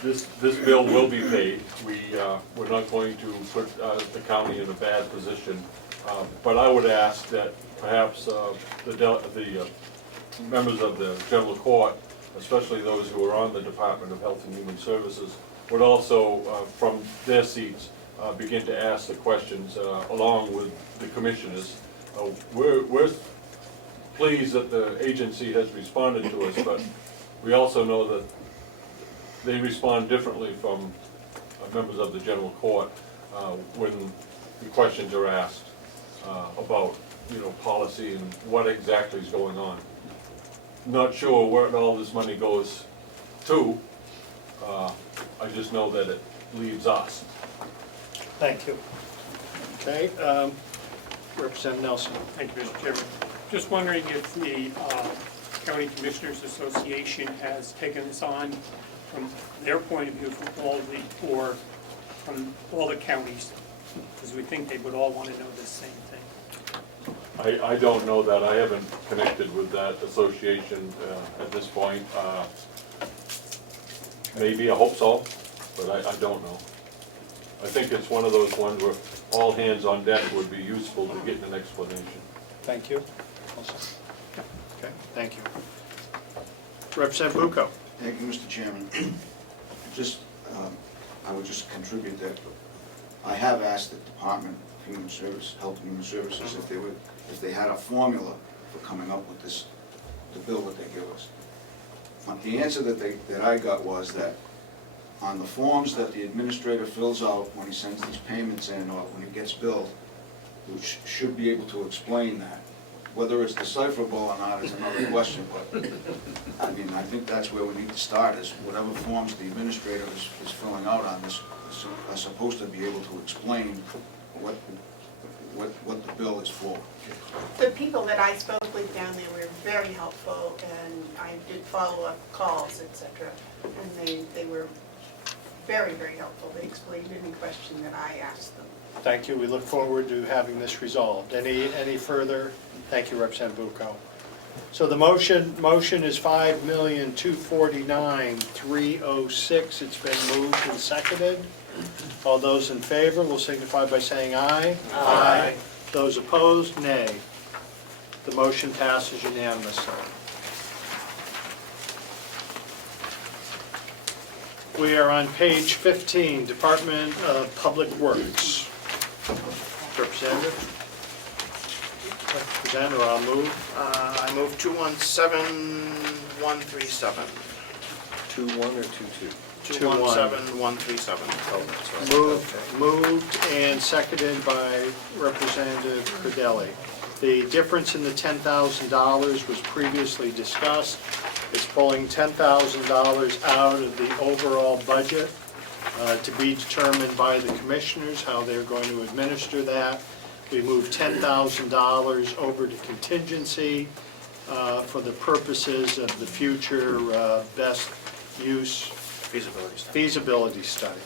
this bill will be paid. We're not going to put the county in a bad position. But I would ask that perhaps the members of the general court, especially those who are on the Department of Health and Human Services, would also, from their seats, begin to ask the questions along with the commissioners. We're pleased that the agency has responded to us, but we also know that they respond differently from members of the general court when the questions are asked about, policy and what exactly is going on. Not sure where all this money goes to. I just know that it leaves us. Thank you. Okay, Representative Nelson. Thank you, Mr. Chairman. Just wondering if the County Commissioners Association has taken this on from their point of view from all the counties, because we think they would all want to know the same thing. I don't know that. I haven't connected with that association at this point. Maybe, I hope so, but I don't know. I think it's one of those ones where all hands on deck would be useful to get an explanation. Thank you. Okay, thank you. Representative Bucco. Thank you, Mr. Chairman. I would just contribute that I have asked the Department of Health and Human Services if they had a formula for coming up with the bill that they give us. The answer that I got was that on the forms that the administrator fills out when he sends these payments in or when he gets billed, which should be able to explain that. Whether it's decipherable or not is another question, but I think that's where we need to start, is whatever forms the administrator is filling out on this are supposed to be able to explain what the bill is for. The people that I spoke with down there were very helpful, and I did follow-up calls, et cetera, and they were very, very helpful. They explained any question that I asked them. Thank you. We look forward to having this resolved. Any further? Thank you, Representative Bucco. So the motion is $5,249,306. It's been moved and seconded. All those in favor will signify by saying aye. Aye. Those opposed, nay. The motion passes unanimously. We are on page 15, Department of Public Works. Representative? Representative, I'll move. I move 217137. 2-1 or 2-2? 217137. Oh, that's right. Moved and seconded by Representative Cordelli. The difference in the $10,000 was previously discussed. It's pulling $10,000 out of the overall budget to be determined by the commissioners how they're going to administer that. We moved $10,000 over to contingency for the purposes of the future best use feasibility study.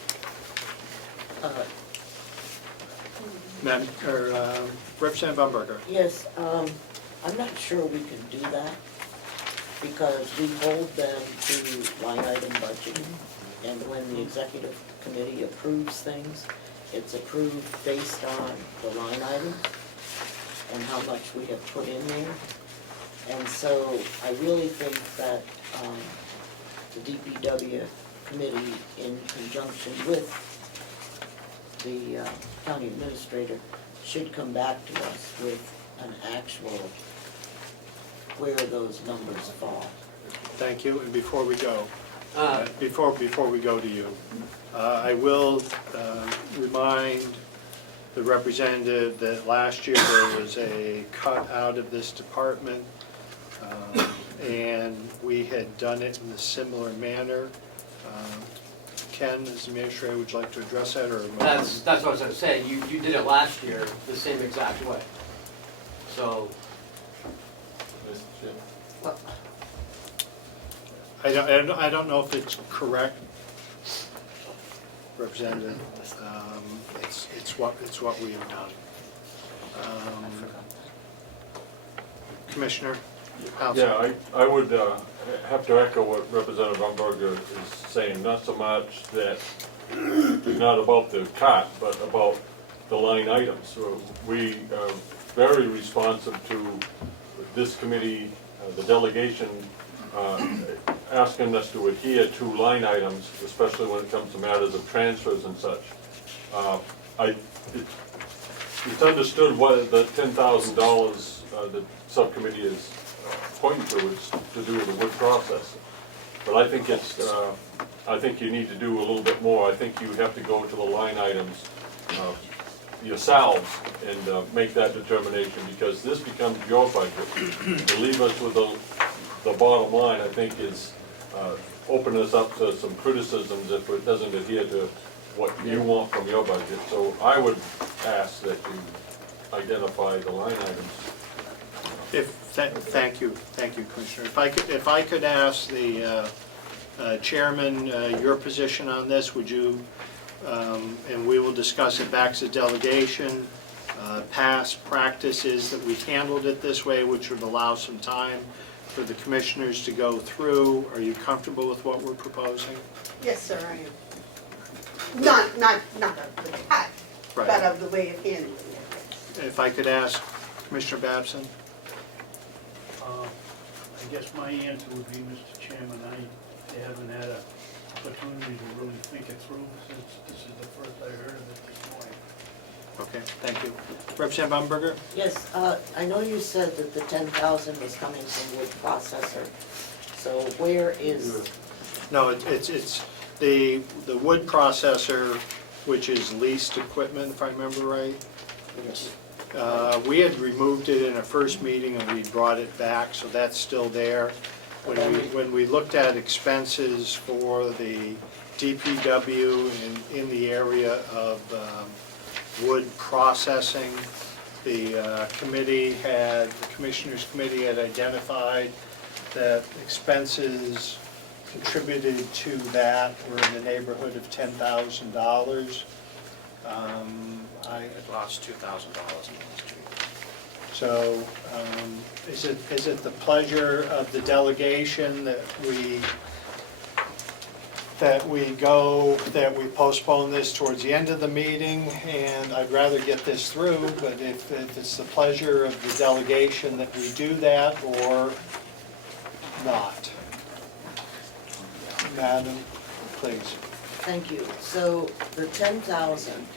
Representative Umberger. Yes, I'm not sure we can do that because we hold them to line item budgeting. And when the executive committee approves things, it's approved based on the line items and how much we have put in there. And so I really think that the DPW committee, in conjunction with the county administrator, should come back to us with an actual where those numbers fall. Thank you, and before we go, before we go to you, I will remind the representative that last year there was a cut out of this department, and we had done it in a similar manner. Ken, as administrator, would you like to address that, or? That's what I was gonna say, you did it last year the same exact way. So, I don't know if it's correct, Representative. It's what we have done. Commissioner? Yeah, I would have to echo what Representative Umberger is saying, not so much that, not about the cut, but about the line items. So we are very responsive to this committee, the delegation, asking us to adhere to line items, especially when it comes to matters of transfers and such. It's understood what the $10,000 the subcommittee is pointing to is to do with the wood process. But I think I think you need to do a little bit more. I think you have to go to the line items yourselves and make that determination, because this becomes your budget. To leave us with the bottom line, I think, is open us up to some criticisms if it doesn't adhere to what you want from your budget. So I would ask that you identify the line items. Thank you, Commissioner. If I could ask the chairman your position on this, would you? And we will discuss it back to delegation. Past practice is that we handled it this way, which would allow some time for the commissioners to go through. Are you comfortable with what we're proposing? Yes, sir, I am. Not of the cut, Right. but of the way of handling it. If I could ask Commissioner Babson? I guess my answer would be, Mr. Chairman, I haven't had an opportunity to really think it through since this is the first I heard of it this morning. Okay, thank you. Representative Umberger? Yes, I know you said that the 10,000 was coming from wood processor. So where is? No, it's the wood processor, which is leased equipment, if I remember right. We had removed it in a first meeting and we brought it back, so that's still there. When we looked at expenses for the DPW in the area of wood processing. The Commissioners Committee had identified that expenses contributed to that were in the neighborhood of $10,000. It lost $2,000 in last year. So, is it the pleasure of the delegation that we postpone this towards the end of the meeting? And I'd rather get this through, but if it's the pleasure of the delegation that we do that or not. Madam, please. Thank you. So the 10,000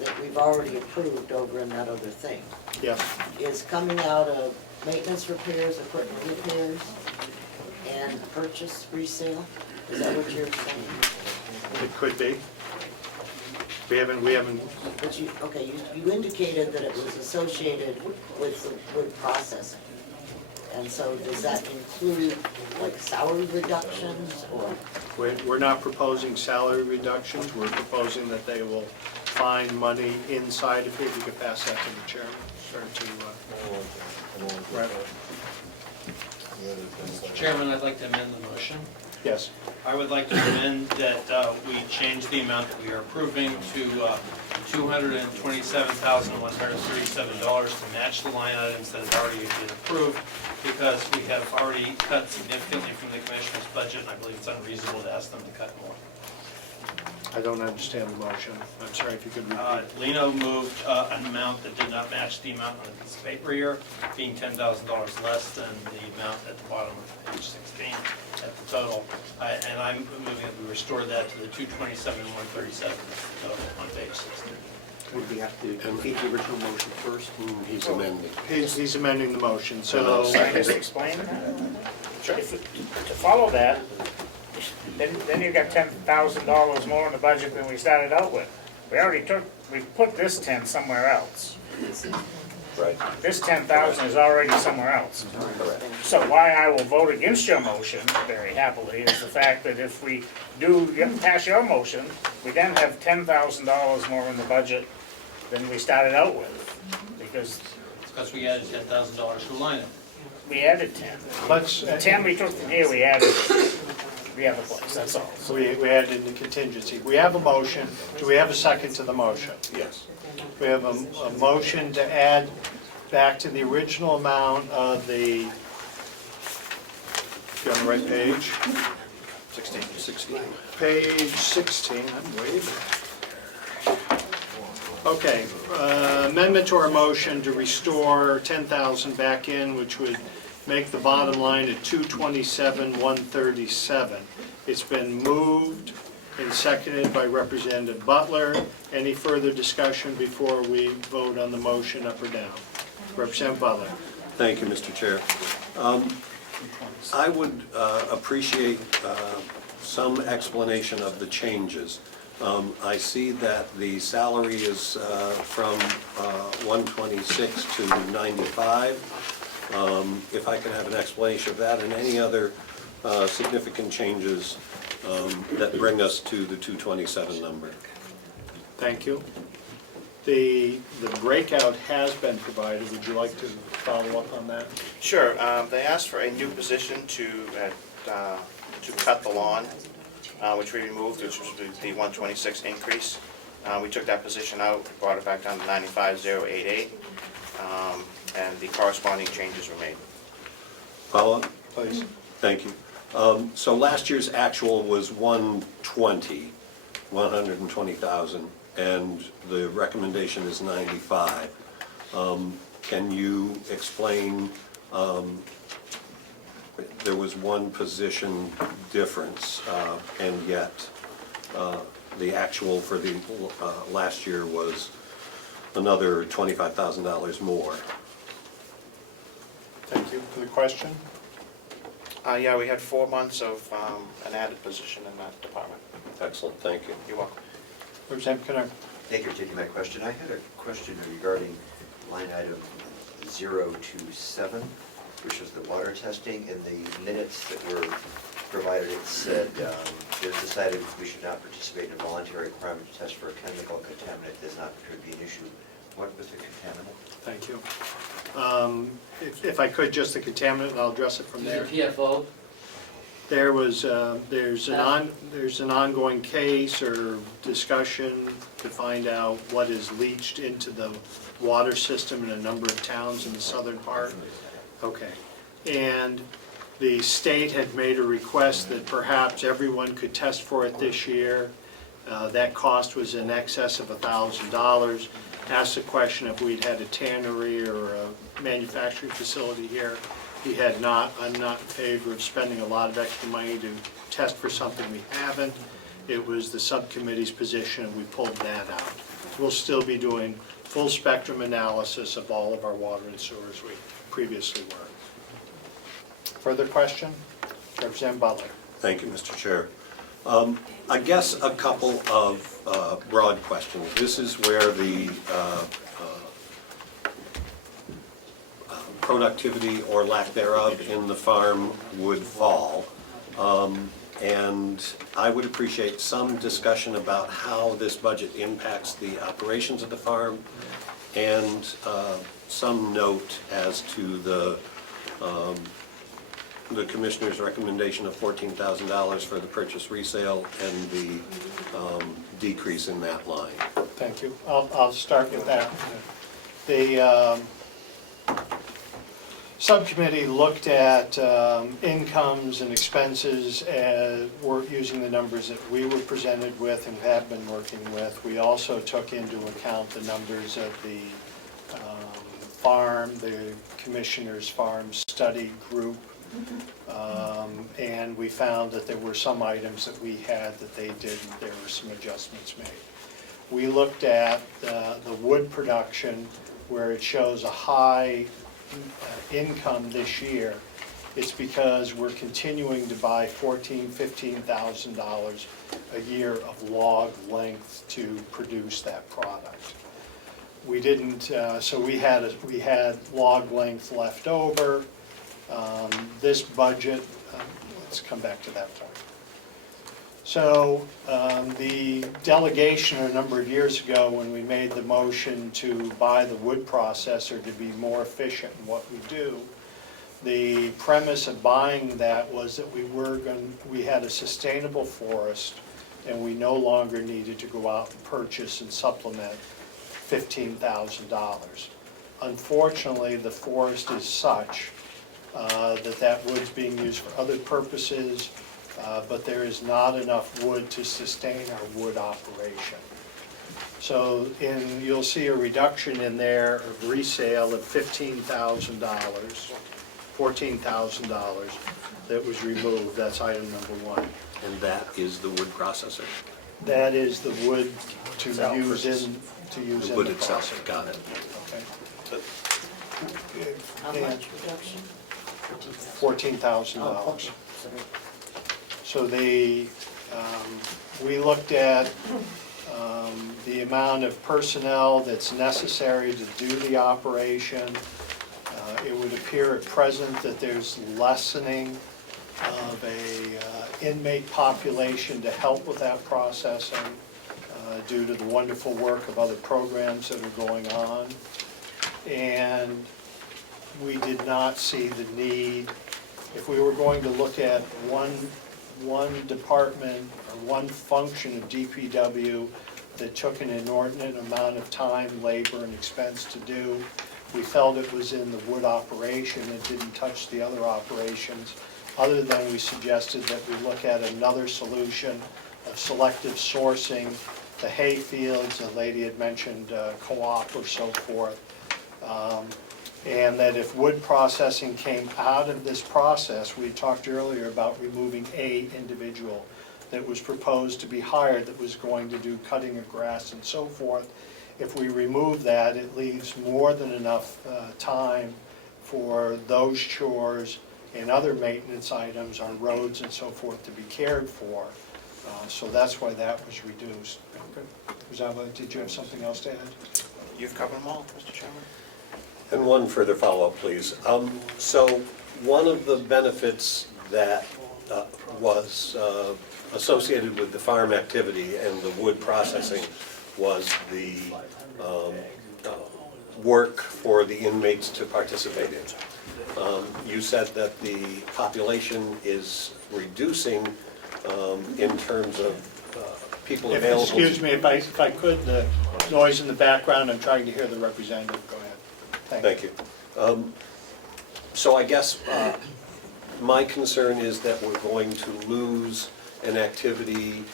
that we've already approved over in that other thing Yes. is coming out of maintenance repairs, equipment repairs, and purchase resale? Is that what you're saying? It could be. We haven't. But you indicated that it was associated with the wood processing. And so does that include like salary reductions or? We're not proposing salary reductions. We're proposing that they will find money inside of here. If you could pass that to the chairman, or to Brett. Mr. Chairman, I'd like to amend the motion. Yes. I would like to amend that we change the amount that we are approving to $227,137 to match the line items that have already been approved, because we have already cut significantly from the Commissioner's budget, and I believe it's unreasonable to ask them to cut more. I don't understand the motion. I'm sorry if you could repeat. Lino moved an amount that did not match the amount on the piece of paper here, being $10,000 less than the amount at the bottom of page 16 at the total. And I'm moving that we restore that to the $227,137 total on page 16. Would we have to defeat the original motion first? He's amending. He's amending the motion, so. Can I just explain that? Sure. To follow that, then you've got $10,000 more in the budget than we started out with. We put this 10 somewhere else. Right. This 10,000 is already somewhere else. Correct. So why I will vote against your motion, very happily, is the fact that if we do pass your motion, we then have $10,000 more in the budget than we started out with. Because we added $10,000 to a line item. we added 10. The 10 we took from here, we added the other place, that's all. So we added in the contingency. We have a motion. Do we have a second to the motion? Yes. We have a motion to add back to the original amount of the, you on the right page? 16. Page 16, I'm way back. Okay, amendment to our motion to restore 10,000 back in, which would make the bottom line at 227,137. It's been moved and seconded by Representative Butler. Any further discussion before we vote on the motion up or down? Representative Butler. Thank you, Mr. Chair. I would appreciate some explanation of the changes. I see that the salary is from 126 to 95. If I could have an explanation of that and any other significant changes that bring us to the 227 number. Thank you. The breakout has been provided. Would you like to follow up on that? Sure. They asked for a new position to cut the lawn, which we removed, which was the 126 increase. We took that position out, brought it back down to 95,088, and the corresponding changes were made. Follow up? Please. Thank you. So last year's actual was 120,000, and the recommendation is 95. Can you explain, there was one position difference, and yet the actual for the last year was another $25,000 more. Thank you for the question. Yeah, we had 4 months of an added position in that department. Excellent, thank you. You're welcome. Representative Knirk. Thank you for taking my question. I had a question regarding line item 027, which was the water testing, and the minutes that were provided, it said, it was decided we should not participate in a voluntary requirement to test for a chemical contaminant that does not appear to be an issue. What was the contaminant? Thank you. If I could, just the contaminant, and I'll address it from there. Is it PFO? There was, there's an ongoing case or discussion to find out what is leached into the water system in a number of towns in the southern part. Okay. And the state had made a request that perhaps everyone could test for it this year. That cost was in excess of $1,000. Asked the question if we'd had a tannery or a manufacturing facility here. We had not. I'm not in favor of spending a lot of extra money to test for something we haven't. It was the subcommittee's position, and we pulled that out. We'll still be doing full spectrum analysis of all of our water and sewers we previously were. Further question? Representative Butler. Thank you, Mr. Chair. I guess a couple of broad questions. This is where the productivity or lack thereof in the farm would fall. And I would appreciate some discussion about how this budget impacts the operations of the farm, and some note as to the Commissioner's recommendation of $14,000 for the purchase resale and the decrease in that line. Thank you. I'll start with that. The subcommittee looked at incomes and expenses, we're using the numbers that we were presented with and have been working with. We also took into account the numbers of the farm, the Commissioner's Farm Study Group, and we found that there were some items that we had that they didn't. There were some adjustments made. We looked at the wood production, where it shows a high income this year. It's because we're continuing to buy $14,000, $15,000 a year of log length to produce that product. We didn't, so we had log length left over. This budget, let's come back to that point. So the delegation a number of years ago, when we made the motion to buy the wood processor to be more efficient in what we do, the premise of buying that was that we had a sustainable forest, and we no longer needed to go out and purchase and supplement $15,000. Unfortunately, the forest is such that wood's being used for other purposes, but there is not enough wood to sustain our wood operation. So you'll see a reduction in there of resale of $15,000, $14,000 that was removed. That's item number one. And that is the wood processor? That is the wood to use in the wood itself. Got it. Okay. How much reduction? $14,000. So we looked at the amount of personnel that's necessary to do the operation. It would appear at present that there's lessening of a inmate population to help with that processing due to the wonderful work of other programs that are going on. And we did not see the need, if we were going to look at one department or one function of DPW that took an inordinate amount of time, labor, and expense to do, we felt it was in the wood operation. It didn't touch the other operations, other than we suggested that we look at another solution of selective sourcing, the hay fields, a lady had mentioned co-op or so forth, and that if wood processing came out of this process, we talked earlier about removing a individual that was proposed to be hired that was going to do cutting of grass and so forth. If we remove that, it leaves more than enough time for those chores and other maintenance items on roads and so forth to be cared for. So that's why that was reduced. Rosalba, did you have something else to add? You've covered them all, Mr. Chairman. And one further follow-up, please. So one of the benefits that was associated with the farm activity, and the wood processing was the work for the inmates to participate in. You said that the population is reducing in terms of people available. Excuse me, if I could, the noise in the background, I'm trying to hear the representative. Go ahead. Thank you. So I guess my concern is that we're going to lose an activity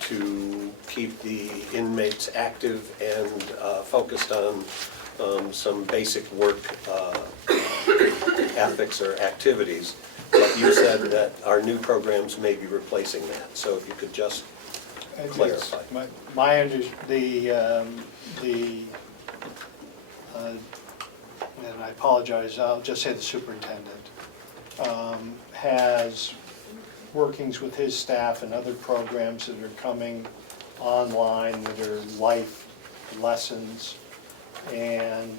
to keep the inmates active and focused on some basic work ethics or activities. But you said that our new programs may be replacing that, so if you could just clarify. And I apologize, I'll just say the superintendent, has workings with his staff and other programs that are coming online that are life lessons, and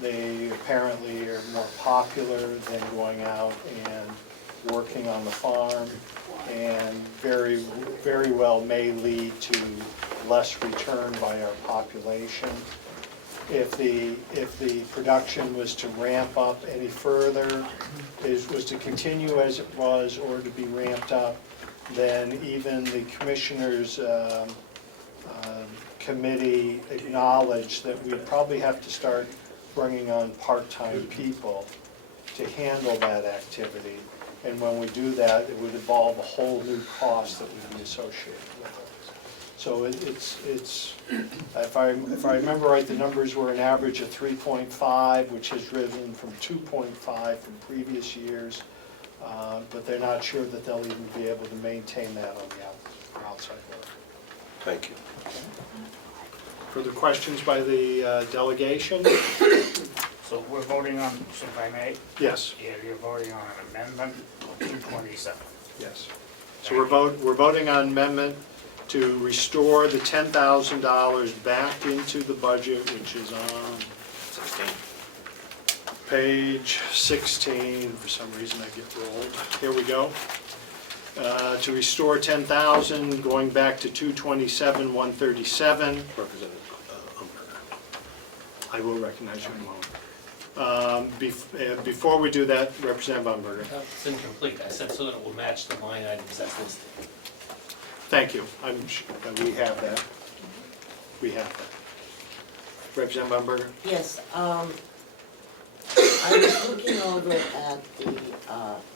they apparently are more popular than going out and working on the farm, and very, very well may lead to less return by our population. If the production was to ramp up any further, was to continue as it was or to be ramped up, then even the commissioners' committee acknowledged that we'd probably have to start bringing on part-time people to handle that activity. And when we do that, it would involve a whole new cost that would be associated with it. So it's if I remember right, the numbers were an average of 3.5, which has risen from 2.5 from previous years, but they're not sure that they'll even be able to maintain that on the outside work. Thank you. Further questions by the delegation? So we're voting on, if I may? Yes. Yeah, you're voting on an amendment of 227. Yes. So we're voting on amendment to restore the $10,000 back into the budget, which is on 16. page 16. For some reason I get rolled. Here we go. To restore $10,000, going back to 227,137. Representative Umberger. I will recognize you in a moment. Before we do that, Representative Umberger. It's incomplete. I said so that it will match the line items that's listed. Thank you. We have that. We have that. Representative Umberger? Yes, I was looking over at the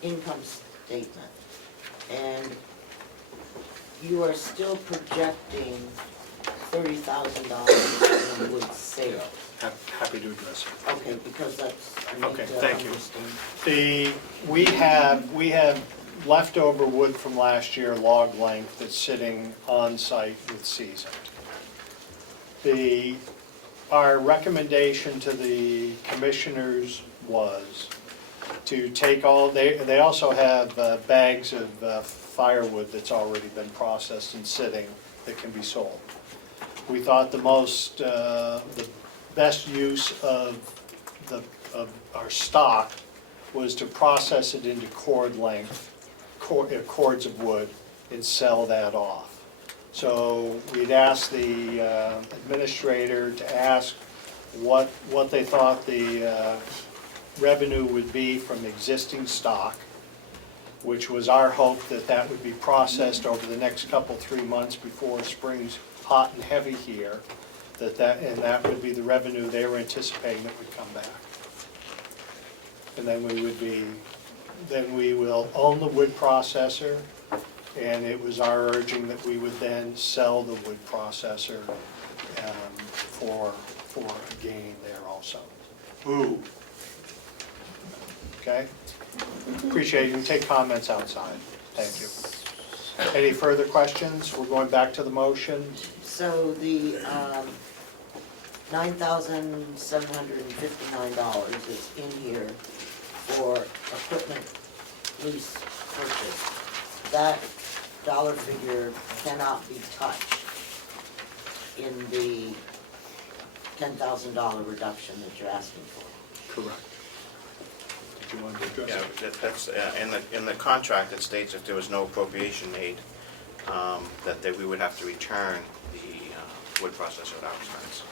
income statement, and you are still projecting $30,000 in wood sales. Happy to address it. Okay, because that's, I need Okay, to thank you. understand. We have leftover wood from last year, log length, that's sitting on site with seasoned. Our recommendation to the commissioners was to take all, they also have bags of firewood that's already been processed and sitting that can be sold. We thought the best use of our stock was to process it into cord length, cords of wood, and sell that off. So we'd asked the administrator to ask what they thought the revenue would be from existing stock, which was our hope that would be processed over the next 3 months before spring's hot and heavy here, and that would be the revenue they were anticipating that would come back. And then we will own the wood processor, and it was our urging that we would then sell the wood processor for a gain there also. Ooh. Okay? Appreciate it. You can take comments outside.Ch you. Any further questions? We're going back to the motion. So the $9,759 is in here for equipment lease purchase. That dollar figure cannot be touched in the $10,000 reduction that you're asking for. Correct. you want to address? Yeah, that's, in the contract, it states if there was no appropriation made, that we would have to return the wood processor at our expense.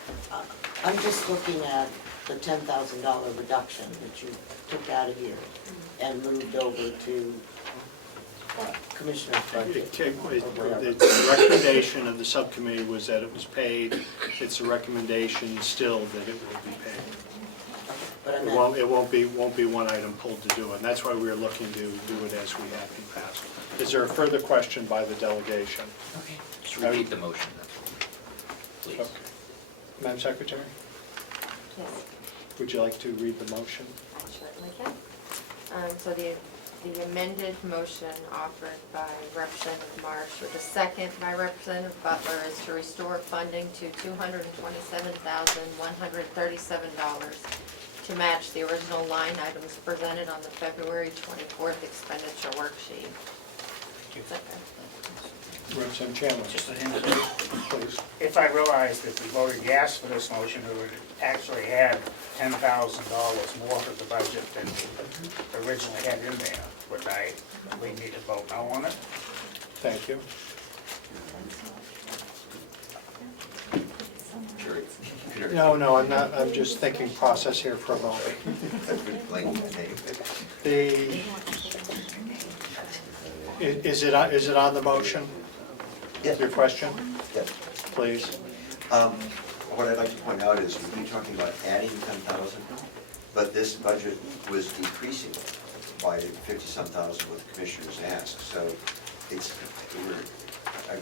I'm just looking at the $10,000 reduction that you took out of here and moved over to Commissioner's budget. The recommendation of the subcommittee was that it was paid. It's a recommendation still that it will be paid. But I It meant, won't be one item pulled to do it, and that's why we were looking to do it as we have in the past. Is there a further question by the delegation? okay. Just repeat the motion, please. Okay. Madam Secretary, Yes, would you like to read the motion? I certainly can. So the amended motion offered by Representative Marsh with a second by Representative Butler is to restore funding to $227,137 to match the original line items presented on the February 24th expenditure worksheet. Representative Chandler, Just an indication. please. If I realized if we voted yes for this motion, we would actually add $10,000 more to the budget than we originally had in there, would we need to vote no on it? Thank you. No, I'm not, I'm just thinking process here for a moment. Is it on the motion? Yes. Your question? Yes. Please. What I'd like to point out is we've been talking about adding 10,000, but this budget was decreasing by 50-some thousand what the commissioners asked. So I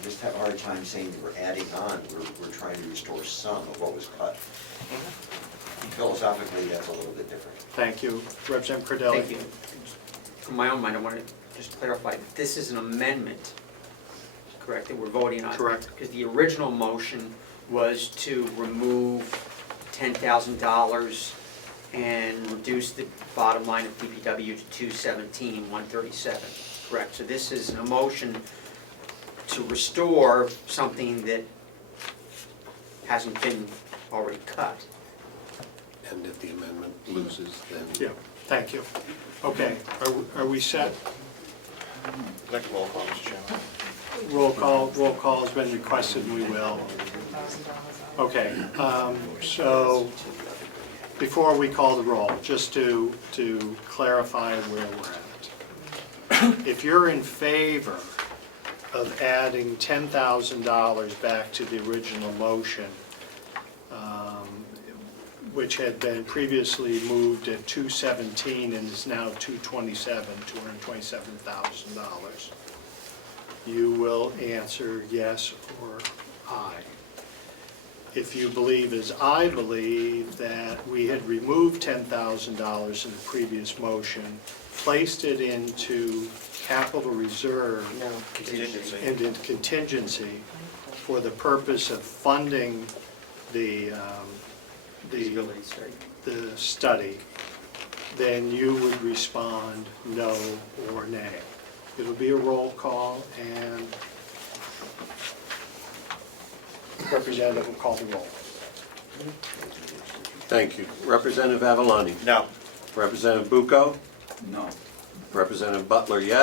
just have a hard time saying that we're adding on. We're trying to restore some of what was cut. Philosophically, that's a little bit different. Thank you. Representative Cordelli. Thank you. From my own mind, I want to just clarify, this is an amendment, correct, that we're voting on? Correct. Because the original motion was to remove $10,000 and reduce the bottom line of DPW to $217,137, correct? So this is a motion to restore something that hasn't been already cut. And if the amendment loses, then... Yeah, thank you. Okay, are we set? Like a roll call, Mr. Chairman. Roll call has been requested, and we will. Okay, so before we call the roll, just to clarify where we're at. If you're in favor of adding $10,000 back to the original motion, which had been previously moved at $217 and is now $227,000. You will answer yes or aye. If you believe, as I believe, that we had removed $10,000 in the previous motion, placed it into capital reserve Contingency. and in contingency for the purpose of funding the Feasibility study. the study, then you would respond no or nay. It'll be a roll call, and representative will call the roll. Thank you. Representative Avalani? No. Representative Bucco? No. Representative Butler, yes.